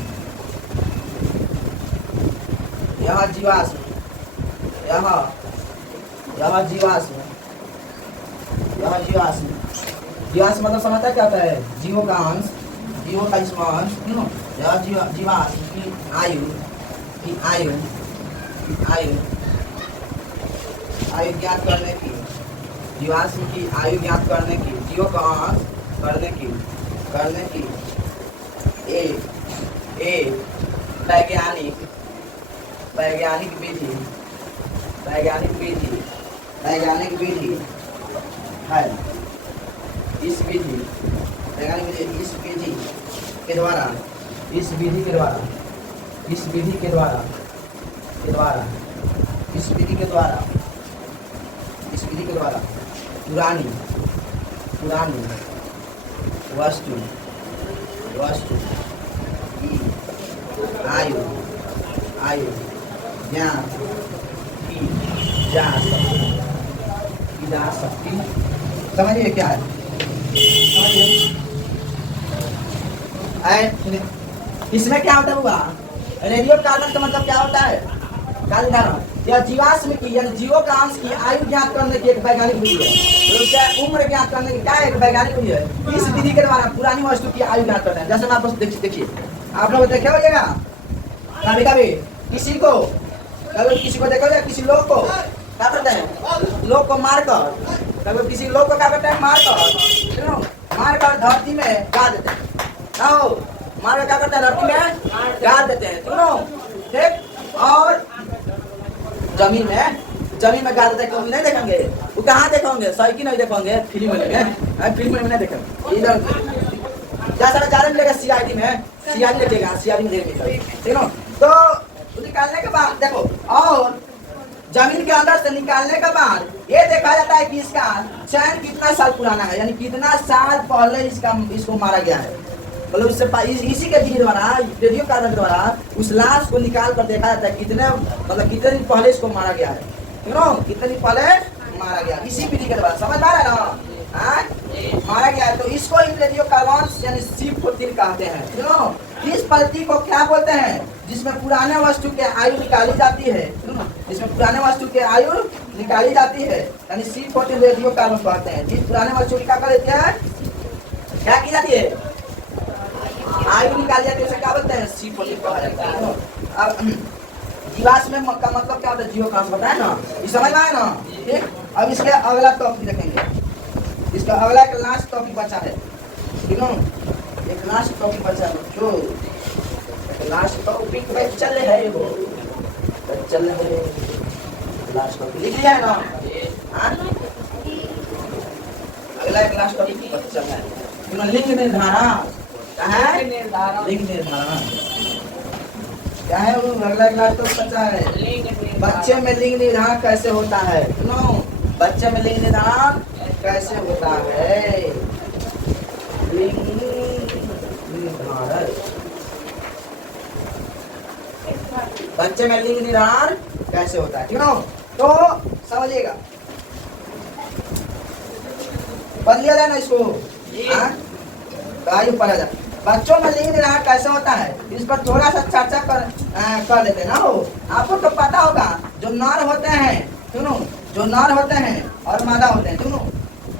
यह जीवाश्म, यह जीवाश्म, यह जीवाश्म, जीवाश्म मतलब समझता क्या होता है, जीवों का अंश, जीवों का इसमें अंश, यह जीवाश्म की आयु ज्ञात करने की, जीवाश्म की आयु ज्ञात करने की, जीवों का अंश करने की एक वैज्ञानिक विधि है। इस विधि के द्वारा पुरानी वस्तु की आयु ज्ञात की जा सकती। समझिए क्या है, समझिए। इसमें क्या होता है हुआ, रेडियो कार्बन का मतलब क्या होता है, काल निर्धारण। यह जीवाश्म की यानी जीवों का अंश की आयु ज्ञात करने की एक वैज्ञानिक विधि है। तो क्या उम्र ज्ञात करने की क्या एक वैज्ञानिक विधि है। इस विधि के द्वारा पुरानी वस्तु की आयु ज्ञात करते हैं। जैसे मैं आपको देखिए, आप लोग देखे होगा कभी कभी किसी को देखो, किसी लोग को क्या करते हैं, लोग को मारकर, कभी किसी लोग को क्या करते हैं, मारकर धरती में गाड़ देते हैं। मार क्या करते हैं, धरती में गाड़ देते हैं, ठीक। और जमीन में गाड़ देते हैं, कभी नहीं देखेंगे। वो कहाँ देखेंगे, सही नहीं देखेंगे, फिल्म में नहीं देखेंगे। इधर जैसा नजारा मिलेगा सीआईडी में देखिएगा, सीआईडी में देखेगा, ठीक है। तो निकालने के बाद देखो, और जमीन के अंदर से निकालने के बाद ये देखा जाता है कि इसका चैन कितना साल पुराना है, यानी कितना साल पहले इसको मारा गया है। मतलब उससे इसी के विधि द्वारा, रेडियो कार्बन के द्वारा उस लाश को निकाल कर देखा जाता है कितने दिन पहले इसको मारा गया है, ठीक है। कितने दिन पहले मारा गया, इसी विधि के द्वारा। समझ आ रहा है ना, मारा गया है। तो इसको रेडियो कार्बन यानी C14 कहते हैं। इस पद्धति को क्या बोलते हैं, जिसमें पुराने वस्तु के आयु निकाली जाती है, यानी C14 रेडियो कार्बन कहते हैं। जिस पुराने वस्तु की क्या कर देते हैं, क्या की जाती है, आयु निकाली जाती है, उसे क्या बोलते हैं, C14 कहा जाता है। अब जीवाश्म का मतलब क्या होता है, जीवो का अंश बताया ना, ये समझ में आया ना, ठीक। अब इसके अगला टॉपिक देखेंगे, इसका अगला एक लास्ट टॉपिक बचा है, ठीक है। एक लास्ट टॉपिक बचा है, जो लास्ट टॉपिक में चल रहे है, लास्ट टॉपिक लिख लिया है ना। अगला एक लास्ट टॉपिक बचा है, लिंग निर्धारण। क्या है, लिंग निर्धारण क्या है, वो अगला एक लास्ट टॉपिक बचा है। बच्चे में लिंग निर्धारण कैसे होता है, बच्चे में लिंग निर्धारण कैसे होता है, लिंग निर्धारण, बच्चे में लिंग निर्धारण कैसे होता है, ठीक है। तो समझिएगा, पढ़ लिया जाए ना इसको, आयु पढ़ा जाए। बच्चों में लिंग निर्धारण कैसे होता है, इस पर थोड़ा सा चर्चा कर लेते हैं ना। हो आपको तो पता होगा, जो नर होते हैं, सुनो, जो नर होते हैं और मादा होते हैं, सुनो,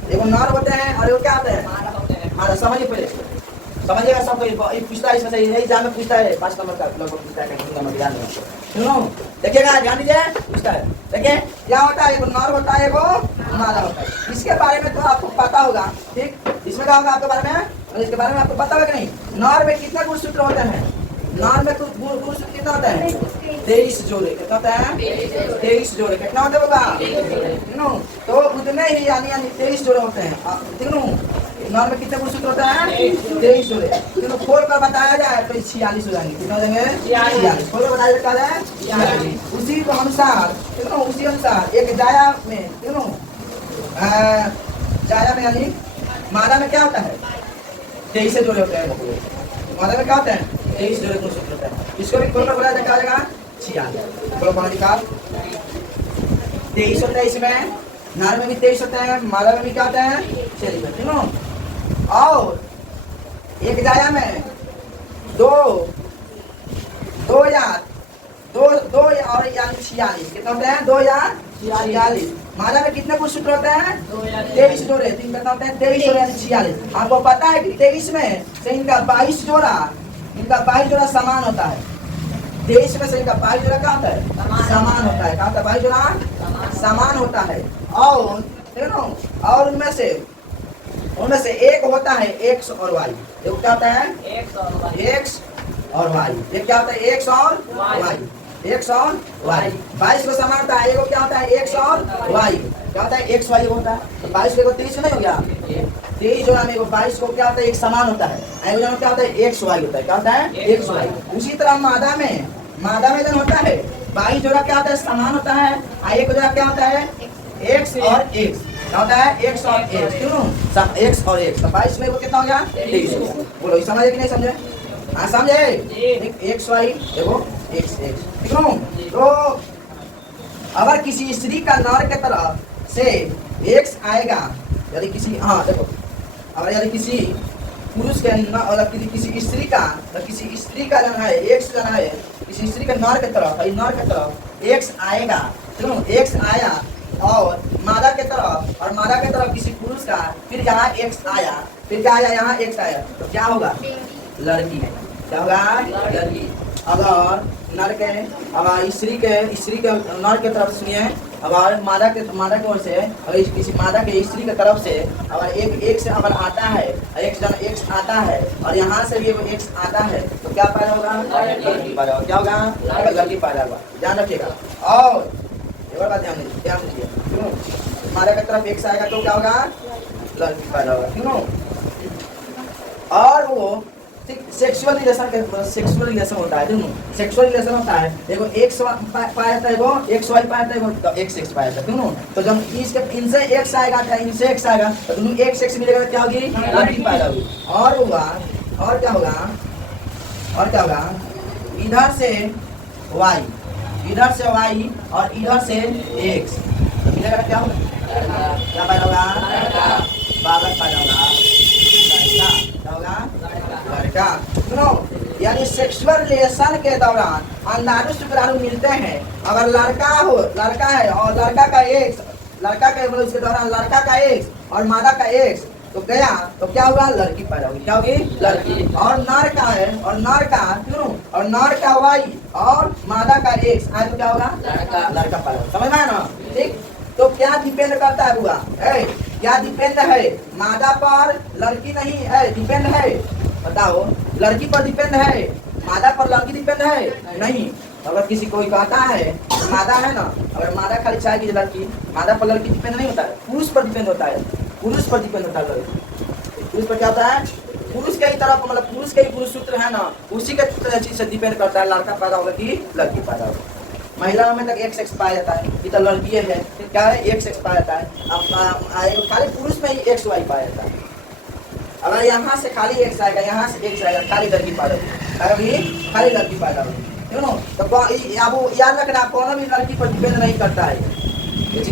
एगो नर होते हैं और वो क्या होते हैं, मादा। समझिए पहले, समझिएगा सब कोई पूछता है, इसमें से यही एग्जाम में पूछता है, 5 नंबर का लगभग पूछता है, नंबर ध्यान देना, सुनो, देखिएगा, ध्यान दीजिए, पूछता है। देखिए क्या होता है, एगो नर होता है, एगो मादा होता है। इसके बारे में तो आपको पता होगा, ठीक। इसमें क्या होगा आपके बारे में, और इसके बारे में आपको पता है कि नहीं? नर में कितने गुणसूत्र होते हैं? नर में गुणसूत्र कितना होता है? 23 जोड़े। कितना होता है? 23 जोड़े। कितना होता है बाबा? तो उतने ही यानी 23 जोड़े होते हैं। नर में कितने गुणसूत्र होते हैं? 23 जोड़े। खोल कर बताया जाए तो 46 हो जाएंगे। कितना हो जाएंगे? 46। खोल कर बताया जाए 46। उसी के अनुसार उसी अनुसार एक जाया में जाया में यानी मादा में क्या होता है? 23 जोड़े होते हैं। मादा में क्या होते हैं? 23 जोड़े गुणसूत्र होते हैं। इसको भी खोल कर बताया क्या हो जाएगा? 46। बोलो कौन निकाल? 23 होता है इसमें, नार में भी 23 होता है, मादा में भी क्या होता है? 46। और एक जाया में दो और यानी 46। कितना होते हैं? 2 या 46। मादा में कितने गुणसूत्र होते हैं? 23 जोड़े। 3 कितना होते हैं? 23 जोड़े यानी 46। आपको पता है कि 23 में से इनका 22 जोड़ा समान होता है। 23 में से इनका 22 जोड़ा क्या होता है? समान होता है। क्या होता है? 22 जोड़ा समान होता है। और उनमें से एक होता है एक्स और वाई। ये क्या होता है? एक्स और वाई। ये क्या होता है? एक्स और वाई। एक्स और वाई 22 को समान होता है। क्या होता है? एक्स और वाई। क्या होता है? एक्स वाई होता है। तो 22 को 23 नहीं हो गया? 23 जोड़ा में 22 को क्या होता है? एक समान होता है। क्या होता है? एक्स वाई होता है। क्या होता है? X Y. उसी तरह मादा में जो होता है 22 जोड़ा क्या होता है? समान होता है। एक जोड़ा क्या होता है? एक्स और एक्स। क्या होता है? एक्स और एक्स। क्यों? एक्स और एक्स। तो 22 में वो कितना हो गया? 23 हो गया। बोलो समझे कि नहीं समझे? हाँ समझे? एक्स वाई देखो एक्स एक्स। ठीक है? तो अगर किसी स्त्री का नर के तरफ से एक्स आएगा, यदि किसी देखो अगर यदि किसी पुरुष के किसी स्त्री का जो है एक्स जो है, किसी स्त्री के नर के तरफ एक्स आएगा। क्यों? एक्स आया और मादा के तरफ किसी पुरुष का फिर यहाँ एक्स आया, फिर क्या आया? यहाँ एक्स आया। तो क्या होगा? लड़की। क्या होगा? लड़की। अगर नर के अगर स्त्री के नर के तरफ सुनिए, अगर मादा के ओर से अगर किसी मादा के स्त्री के तरफ से अगर एक से अगर आता है, एक्स आता है और यहाँ से भी एक्स आता है तो क्या पैदा होगा? लड़की पैदा होगा। क्या होगा? लड़की पैदा होगा। ध्यान रखिएगा। और एक बार ध्यान दीजिए। क्यों? मादा की तरफ एक्स आएगा तो क्या होगा? लड़की पैदा होगा। क्यों? और वो सेक्सुअल रिलेशन होता है। सेक्सुअल रिलेशन होता है। देखो एक्स पाया जाता है, एगो एक्स वाई पाया जाता है, एगो एक्स एक्स पाया जाता है। क्यों? तो जब इनसे एक्स आएगा या इनसे एक्स आएगा तो दोनों एक्स एक्स मिलेगा तो क्या होगी? लड़की पैदा होगी। और क्या होगा? इधर से वाई और इधर से एक्स मिलेगा क्या होगा? क्या पैदा होगा? बालक पैदा होगा। क्या होगा? लड़का। सुनो, यानी सेक्सुअल रिलेशन के दौरान अंडाणु शुक्राणु मिलते हैं। अगर लड़का है और लड़का के उसके दौरान लड़का का एक्स और मादा का एक्स तो गया तो क्या होगा? लड़की पैदा होगी। क्या होगी? लड़की। और नर का वाई और मादा का एक्स आए तो क्या होगा? लड़का पैदा होगा। समझ में आया ना? ठीक। तो क्या डिपेंड करता है बुआ? क्या डिपेंड है? मादा पर लड़की नहीं है, डिपेंड है। बताओ, लड़की पर डिपेंड है, मादा पर लड़की डिपेंड है? नहीं। अगर किसी कोई कहता है मादा है ना, अगर मादा खाली चाहेगी लड़की, मादा पर लड़की डिपेंड नहीं होता है, पुरुष पर डिपेंड होता है। पुरुष पर डिपेंड होता है लड़की। पुरुष पर क्या होता है? पुरुष के ही तरफ मतलब पुरुष के ही पुरुष सूत्र है ना, उसी के चीज से डिपेंड करता है लड़का पैदा होगा कि लड़की पैदा होगा। महिला में तक एक्स पाया जाता है, ये तो लड़की है। क्या है? एक्स पाया जाता है। खाली पुरुष में ही एक्स वाई पाया जाता है। अगर यहाँ से खाली एक्स आएगा, यहाँ से एक्स आएगा, खाली लड़की पैदा होगी। खाली लड़की पैदा होगी। तो याद रखना, कोनो भी लड़की पर डिपेंड नहीं करता है। कोनो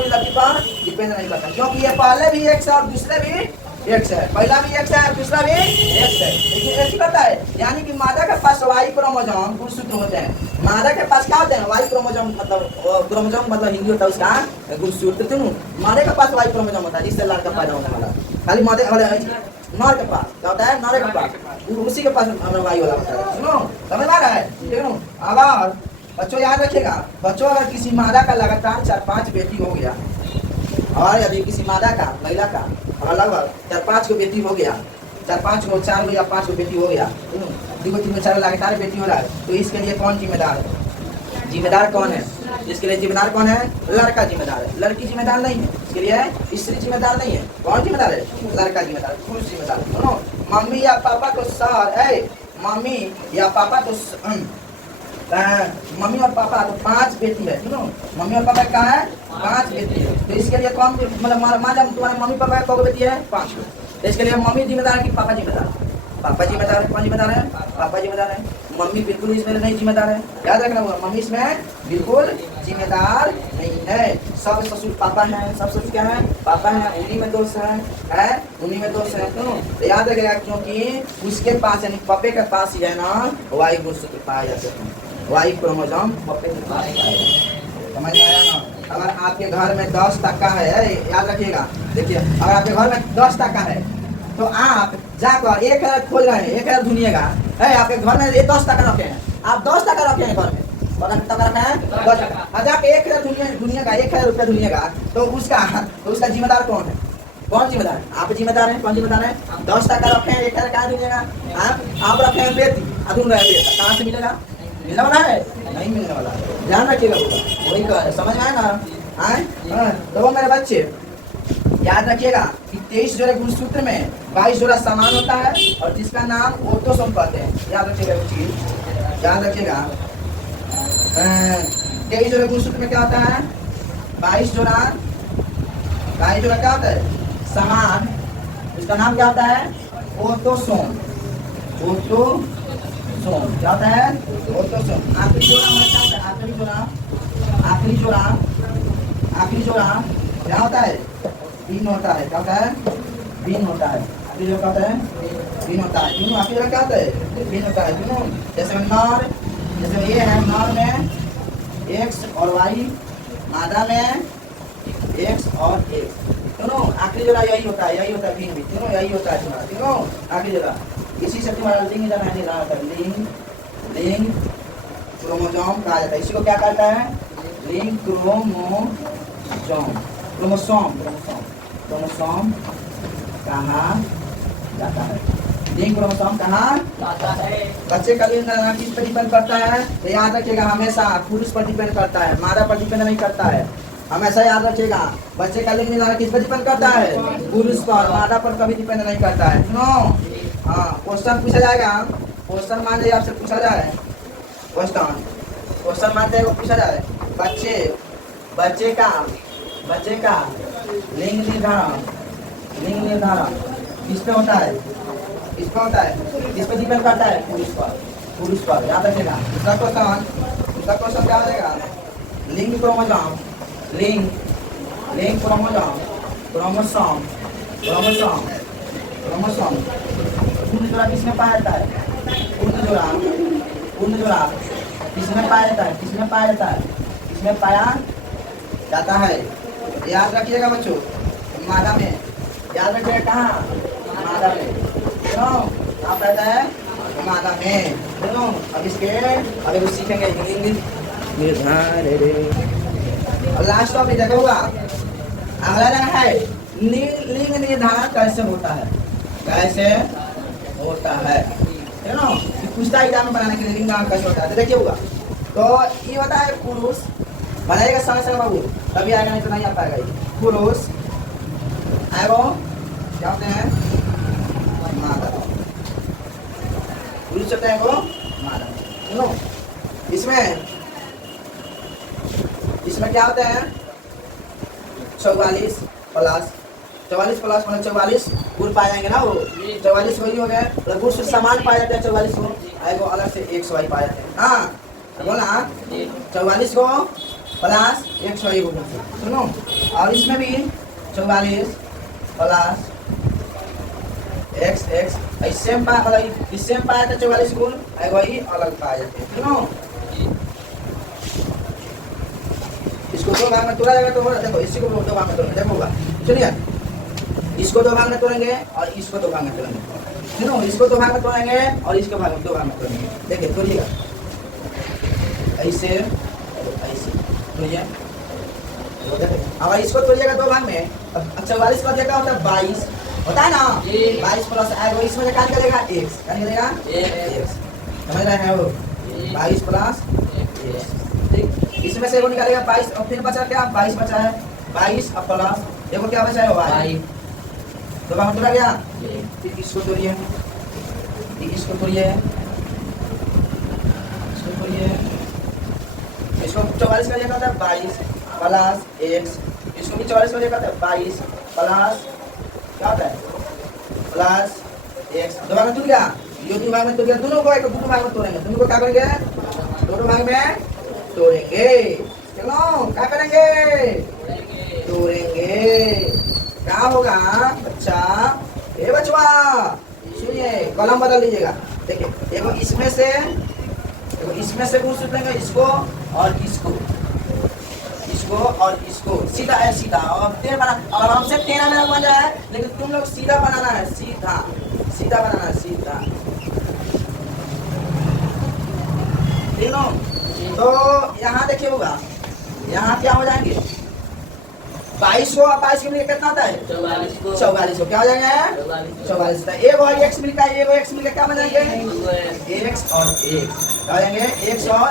भी लड़की पर डिपेंड नहीं करता, क्योंकि ये पहले भी एक्स है और दूसरे भी एक्स है। पहला भी एक्स है और दूसरा भी एक्स है। लेकिन ऐसी करता है, यानी कि मादा के पास वाई क्रोमोसोम गुणसूत्र होते हैं। मादा के पास क्या होते हैं? वाई क्रोमोसोम मतलब हिंदी होता है उसका गुणसूत्र। मादा के पास वाई क्रोमोसोम होता है जिससे लड़का पैदा होने वाला। खाली नर के पास क्या होता है? नर के पास उसी के पास वाई वाला होता है। सुनो, समझ आ रहा है? अगर बच्चों याद रखिएगा, बच्चों अगर किसी मादा का लगातार 4-5 बेटी हो गया और यदि किसी मादा का महिला का लगभग 4-5 को बेटी हो गया, 4-5 को 4 या 5 को बेटी हो गया, देखो 3 4 लगातार बेटी हो रहा है, तो इसके लिए कौन जिम्मेदार है? जिम्मेदार कौन है? इसके लिए जिम्मेदार कौन है? लड़का जिम्मेदार है, लड़की जिम्मेदार नहीं है। इसके लिए स्त्री जिम्मेदार नहीं है, कौन जिम्मेदार है? लड़का जिम्मेदार, पुरुष जिम्मेदार। सुनो, मम्मी या पापा को शहर है, मम्मी या पापा को मम्मी और पापा तो 5 बेटी है, सुनो, मम्मी और पापा कहाँ है? 5 बेटी है। तो इसके लिए कौन, मतलब मान जब तुम्हारे मम्मी पापा का बेटी है 5 को, तो इसके लिए मम्मी जिम्मेदार है कि पापा जिम्मेदार? पापा जिम्मेदार है। कौन जिम्मेदार है? पापा जिम्मेदार है। मम्मी बिल्कुल इसमें नहीं जिम्मेदार है, याद रखना होगा, मम्मी इसमें बिल्कुल जिम्मेदार नहीं है। सब ससुर पापा हैं, सब ससुर क्या है? पापा हैं, उन्हीं में दोष है, उन्हीं में दोष है। तो याद रखेगा, क्योंकि उसके पास यानी पप्पे के पास ही है ना वाई गुणसूत्र पाए जाते हैं, वाई क्रोमोसोम पप्पे के पास पाए जाते हैं। समझ में आया ना? अगर आपके घर में 10 टका है, याद रखिएगा, देखिए अगर आपके घर में 10 टका है तो आप जाकर 1,000 खोल रहे हैं, 1,000 ढूंढिएगा, आपके घर में ये 10 टका रखे हैं, आप 10 टका रखे हैं घर में, टका रखे हैं 10 टका, आप 1,000 ढूंढिएगा, 1,000 रुपया ढूंढिएगा, तो उसका जिम्मेदार कौन है? कौन जिम्मेदार? आप जिम्मेदार हैं। कौन जिम्मेदार है? 10 टका रखे हैं, 1,000 कहाँ ढूंढिएगा? आप रखे हैं बेटी, ढूंढ रहे हैं बेटा, कहाँ से मिलेगा? मिलने वाला है? नहीं मिलने वाला, ध्यान रखिएगा, वही कह, समझ में आए ना? तो मेरे बच्चे याद रखिएगा कि 23 जोड़े गुणसूत्र में 22 जोड़ा समान होता है, और जिसका नाम ऑटोसोम कहते हैं। याद रखिएगा वो चीज, याद रखिएगा। 23 जोड़े गुणसूत्र में क्या होता है? 22 जोड़ा क्या होता है? समान, उसका नाम क्या होता है? ऑटोसोम। ऑटोसोम क्या होता है? ऑटोसोम। आखिरी जोड़ा हमारा क्या होता है? आखिरी जोड़ा क्या होता है? भिन्न होता है। क्या होता है? भिन्न होता है। आखिरी जो क्या होता है? भिन्न होता है। क्यों? आखिरी जो क्या होता है? भिन्न होता है। क्यों? जैसे नर, जैसे ये है, नर में X और Y, मादा में X और X, दोनों आखिरी जोड़ा यही होता है, भिन्न भी, तीनों यही होता है तुम्हारा, तीनों आखिरी जोड़ा। इसी से तुम्हारा लिंग जाना नहीं रहा था, लिंग क्रोमोसोम कहा जाता है। इसी को क्या कहता है? लिंग क्रोमोसोम कहा जाता है। लिंग क्रोमोसोम कहा जाता है। बच्चे का लिंग किस पर डिपेंड करता है? तो याद रखिएगा, हमेशा पुरुष पर डिपेंड करता है, मादा पर डिपेंड नहीं करता है। हमेशा याद रखिएगा, बच्चे का लिंग किस पर डिपेंड करता है? पुरुष पर, मादा पर कभी डिपेंड नहीं करता है। सुनो, हाँ, क्वेश्चन पूछा जाएगा, क्वेश्चन मान लीजिए आपसे पूछा जाए, क्वेश्चन मानते हैं पूछा जाए, बच्चे का लिंग निर्धारण किस पे होता है? किस पे होता है? किस पे डिपेंड करता है? पुरुष पर। याद रखिएगा। दूसरा क्वेश्चन क्या रहेगा? लिंग क्रोमोसोम, लिंग क्रोमोसोम पूर्ण जोड़ा किसमें पाया जाता है? पूर्ण जोड़ा किसमें पाया जाता है? किसमें पाया जाता है? याद रखिएगा बच्चों, मादा में। याद रखिएगा कहाँ? मादा में। क्यों? आप रहता है मादा में। क्यों? अब इसको सीखेंगे लिंग निर्धारण। और लास्ट टॉपिक देखोगा, अगला जगह है लिंग निर्धारण कैसे होता है? पूछता एग्जाम में बनाने के लिए लिंग निर्धारण कैसे होता है, तो देखिए होगा। तो ये होता है पुरुष, बनाएगा समय बाबू, तभी आएगा, नहीं तो नहीं आ पाएगा। पुरुष आएगा, क्या होते हैं? मादा। पुरुष होते हैं वो मादा। सुनो, इसमें क्या होते हैं? 44 प्लस मतलब 44 गुण पाए जाएंगे ना, वो 44 वही हो गए, मतलब गुण से समान पाए जाते हैं 44 को, आएगा अलग से 100 पाए जाते हैं। हाँ बोला, 44 को प्लस 100 गुण। सुनो, और इसमें भी 44 प्लस x सेम पाया था 44 गुण, वही अलग पाए जाते हैं। सुनो, इसको 2 भाग में तोड़ा जाएगा, तो देखो इसी को 2 भाग में तोड़ेंगे, देखोगा। चलिए, इसको 2 भाग में तोड़ेंगे और इसको 2 भाग में तोड़ेंगे। सुनो, इसको 2 भाग में तोड़ेंगे और इसको 2 भाग में तोड़ेंगे। देखिए तोड़िएगा, ऐसे तोड़िए। अब इसको तोड़िएगा 2 भाग में अब 44 का क्या होता है 22 होता है ना। 22 प्लस एगो इसमें क्या निकलेगा x, क्या निकलेगा x, समझ रहे हैं वो 22 प्लस x, ठीक। इसमें से एगो निकलेगा 22 और फिर बचा क्या 22 बचा है 22 और प्लस एगो क्या बचा है y, तो बात टूटा गया। फिर इसको तोड़िए, इसको तोड़िए, इसको तोड़िए, इसको 44 का जगह था 22 प्लस x, इसको भी 44 का जगह था 22 प्लस क्या होता है प्लस x, दो भाग में टूट गया, ये दो भाग में टूट गया, दोनों को एक दो भाग में तोड़ेंगे, दोनों को क्या करेंगे दोनों भाग में तोड़ेंगे। चलो क्या करेंगे तोड़ेंगे, क्या होगा बच्चा, ए बचवा सुनिए कलम बदल लीजिएगा। देखिए देखो इसमें से गुण सूत्र लेंगे इसको और इसको, इसको और इसको, सीधा है सीधा, और तेरह बना, और हमसे 13 में बन जाए, लेकिन तुम लोग सीधा बनाना है, सीधा सीधा बनाना है, सीधा तीनों। तो यहाँ देखिए होगा, यहाँ क्या हो जाएंगे 22 को 22 के लिए कितना आता है 44 को क्या हो जाएंगे 44, एक और x मिलकर एक और x मिलकर क्या बन जाएंगे x और x, क्या हो जाएंगे x और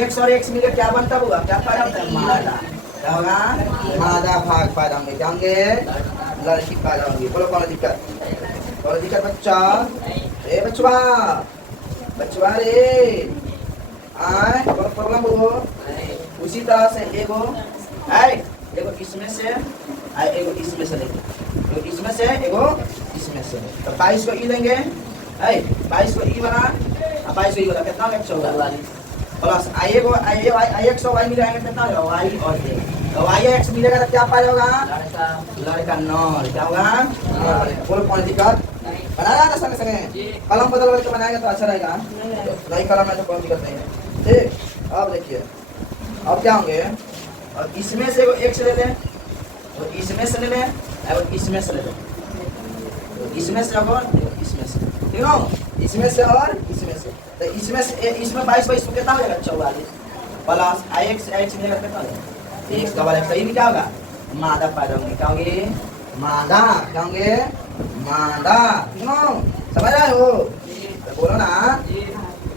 x और x मिलकर क्या बनता होगा, क्या फायदा होता है मादा, क्या होगा मादा भाग फायदा होंगे, क्या होंगे लड़की फायदा होंगे। बोलो कौन दिक्कत बच्चा, ए बचवा बचवा रे आए प्रॉब्लम हो। उसी तरह से एगो एगो इसमें से एगो इसमें से लेंगे, एगो इसमें से एगो इसमें से, तो 22 को ई लेंगे, 22 को ई बना, 22 को ई बना कितना होगा 44 प्लस आई को आई x और y मिल जाएंगे कितना होगा y और a, तो y x मिलेगा तो क्या पाया होगा लड़का नॉर, क्या होगा बोलो कौन दिक्कत बनाया ना संग संगे, कलम बदल के बनाएगा तो अच्छा रहेगा, नहीं कलम में तो कोई दिक्कत नहीं है, ठीक। अब देखिए अब क्या होंगे, और इसमें से x ले लें, और इसमें से ले लें, और इसमें से ले लें, तो इसमें से और इसमें से, ठीक है, इसमें से और इसमें से, तो इसमें से इसमें 22 को कितना हो जाएगा 44 प्लस x मिलेगा कितना हो जाएगा x डबल x, ये भी क्या होगा मादा पैदा होंगे, क्या होंगे मादा, क्या होंगे मादा, ठीक है, समझ रहे हो, तो बोलो ना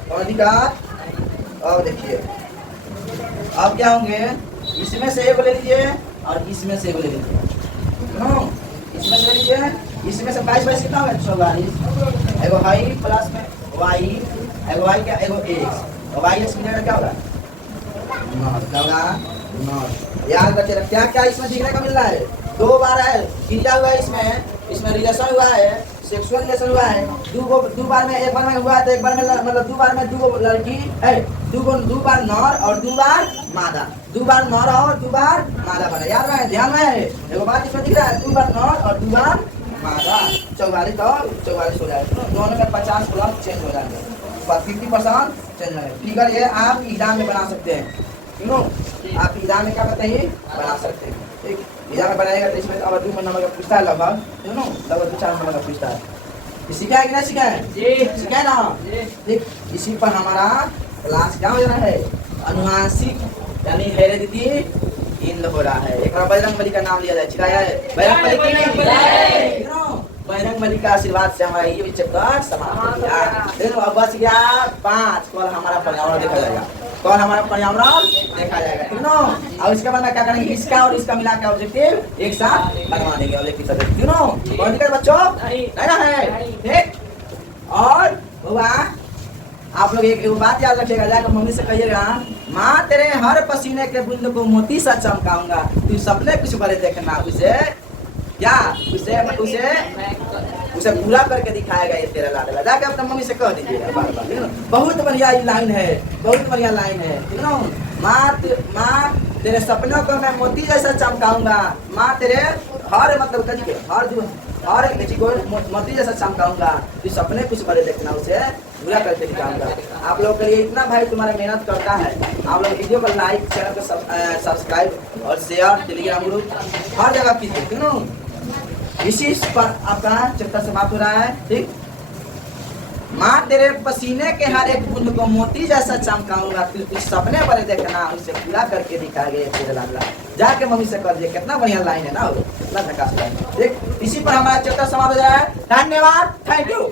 कौन दिक्कत। अब देखिए अब क्या होंगे, इसमें से एक ले लीजिए और इसमें से एक ले लीजिए, इसमें से ले लीजिए, इसमें से 22 कितना होगा 44, एगो y प्लस में y, एगो y क्या एगो x, और y x मिलेगा क्या होगा नॉट, क्या होगा नॉट। याद रखिए क्या क्या इसमें सीखने को मिल रहा है, दो बार है क्या हुआ है, इसमें रिलेशन हुआ है, सेक्सुअल रिलेशन हुआ है, दो बार में, एक बार में हुआ है तो एक बार में मतलब दो बार में दो लड़की है, दो बार नर और दो बार मादा, दो बार नर और दो बार मादा बना, याद रहे ध्यान में एगो बात इसमें दिख रहा है, दो बार नर और दो बार मादा 44 और 44 हो जाएगा, दोनों में 50 प्लस चेंज हो जाएगा, 50% चेंज हो जाएगा। फिगर ये आप एग्जाम में बना सकते हैं, आप एग्जाम में क्या करते हैं बना सकते हैं, ठीक। एग्जाम में बनाएगा तो इसमें अब 2 नंबर का पूछता है, लगभग लगभग 4 नंबर का पूछता है। सीखा है कि नहीं सीखा है, सीखा है ना, ठीक। इसी पर हमारा क्लास क्या हो रहा है अनुवांशिक यानी हेरेडिटी इन हो रहा है। एक बार बजरंगबली का नाम लिया जाए, चिल्लाया है बजरंगबली की नहीं, बजरंगबली का आशीर्वाद से हमारा ये भी चैप्टर समाप्त हो गया। अब बच गया 5, कल हमारा पर्यावरण देखा जाएगा, कल हमारा पर्यावरण देखा जाएगा, ठीक ना। और इसके बाद क्या करेंगे, इसका और इसका मिला के ऑब्जेक्टिव एक साथ बनवा देंगे, ऑब्जेक्टिव सब्जेक्ट, ठीक ना। कौन दिक्कत बच्चों नहीं ना है, ठीक। और हुआ आप लोग एक बात याद रखिएगा, जाकर मम्मी से कहिएगा माँ तेरे हर पसीने के बूंद को मोती सा चमकाऊंगा, तू सपने कुछ बड़े देखना, उसे क्या उसे पूरा करके दिखाएगा ये तेरा लाडला, जाके अपने मम्मी से कह दीजिएगा बार बार, बहुत बढ़िया लाइन है, बहुत बढ़िया लाइन है, ठीक ना। माँ तेरे सपनों को मैं मोती जैसा चमकाऊंगा, माँ तेरे हर मतलब हर किसी को मोती जैसा चमकाऊंगा, तो सपने कुछ बड़े देखना, उसे पूरा करके दिखाऊंगा। आप लोगों के लिए इतना भाई तुम्हारा मेहनत करता है, आप लोग वीडियो को लाइक, चैनल को सब्सक्राइब और शेयर, टेलीग्राम ग्रुप हर जगह कीजिए, ठीक ना। इसी पर आपका चैप्टर समाप्त हो रहा है, ठीक। माँ तेरे पसीने के हर एक बूंद को मोती जैसा चमकाऊंगा, फिर कुछ सपने बड़े देखना, उसे पूरा करके दिखाएंगे तेरे लाडला। जाके मम्मी से कर दिए, कितना बढ़िया लाइन है ना वो, कितना झकास लाइन। देख इसी पर हमारा चैप्टर समाप्त हो रहा है। धन्यवाद, थैंक यू।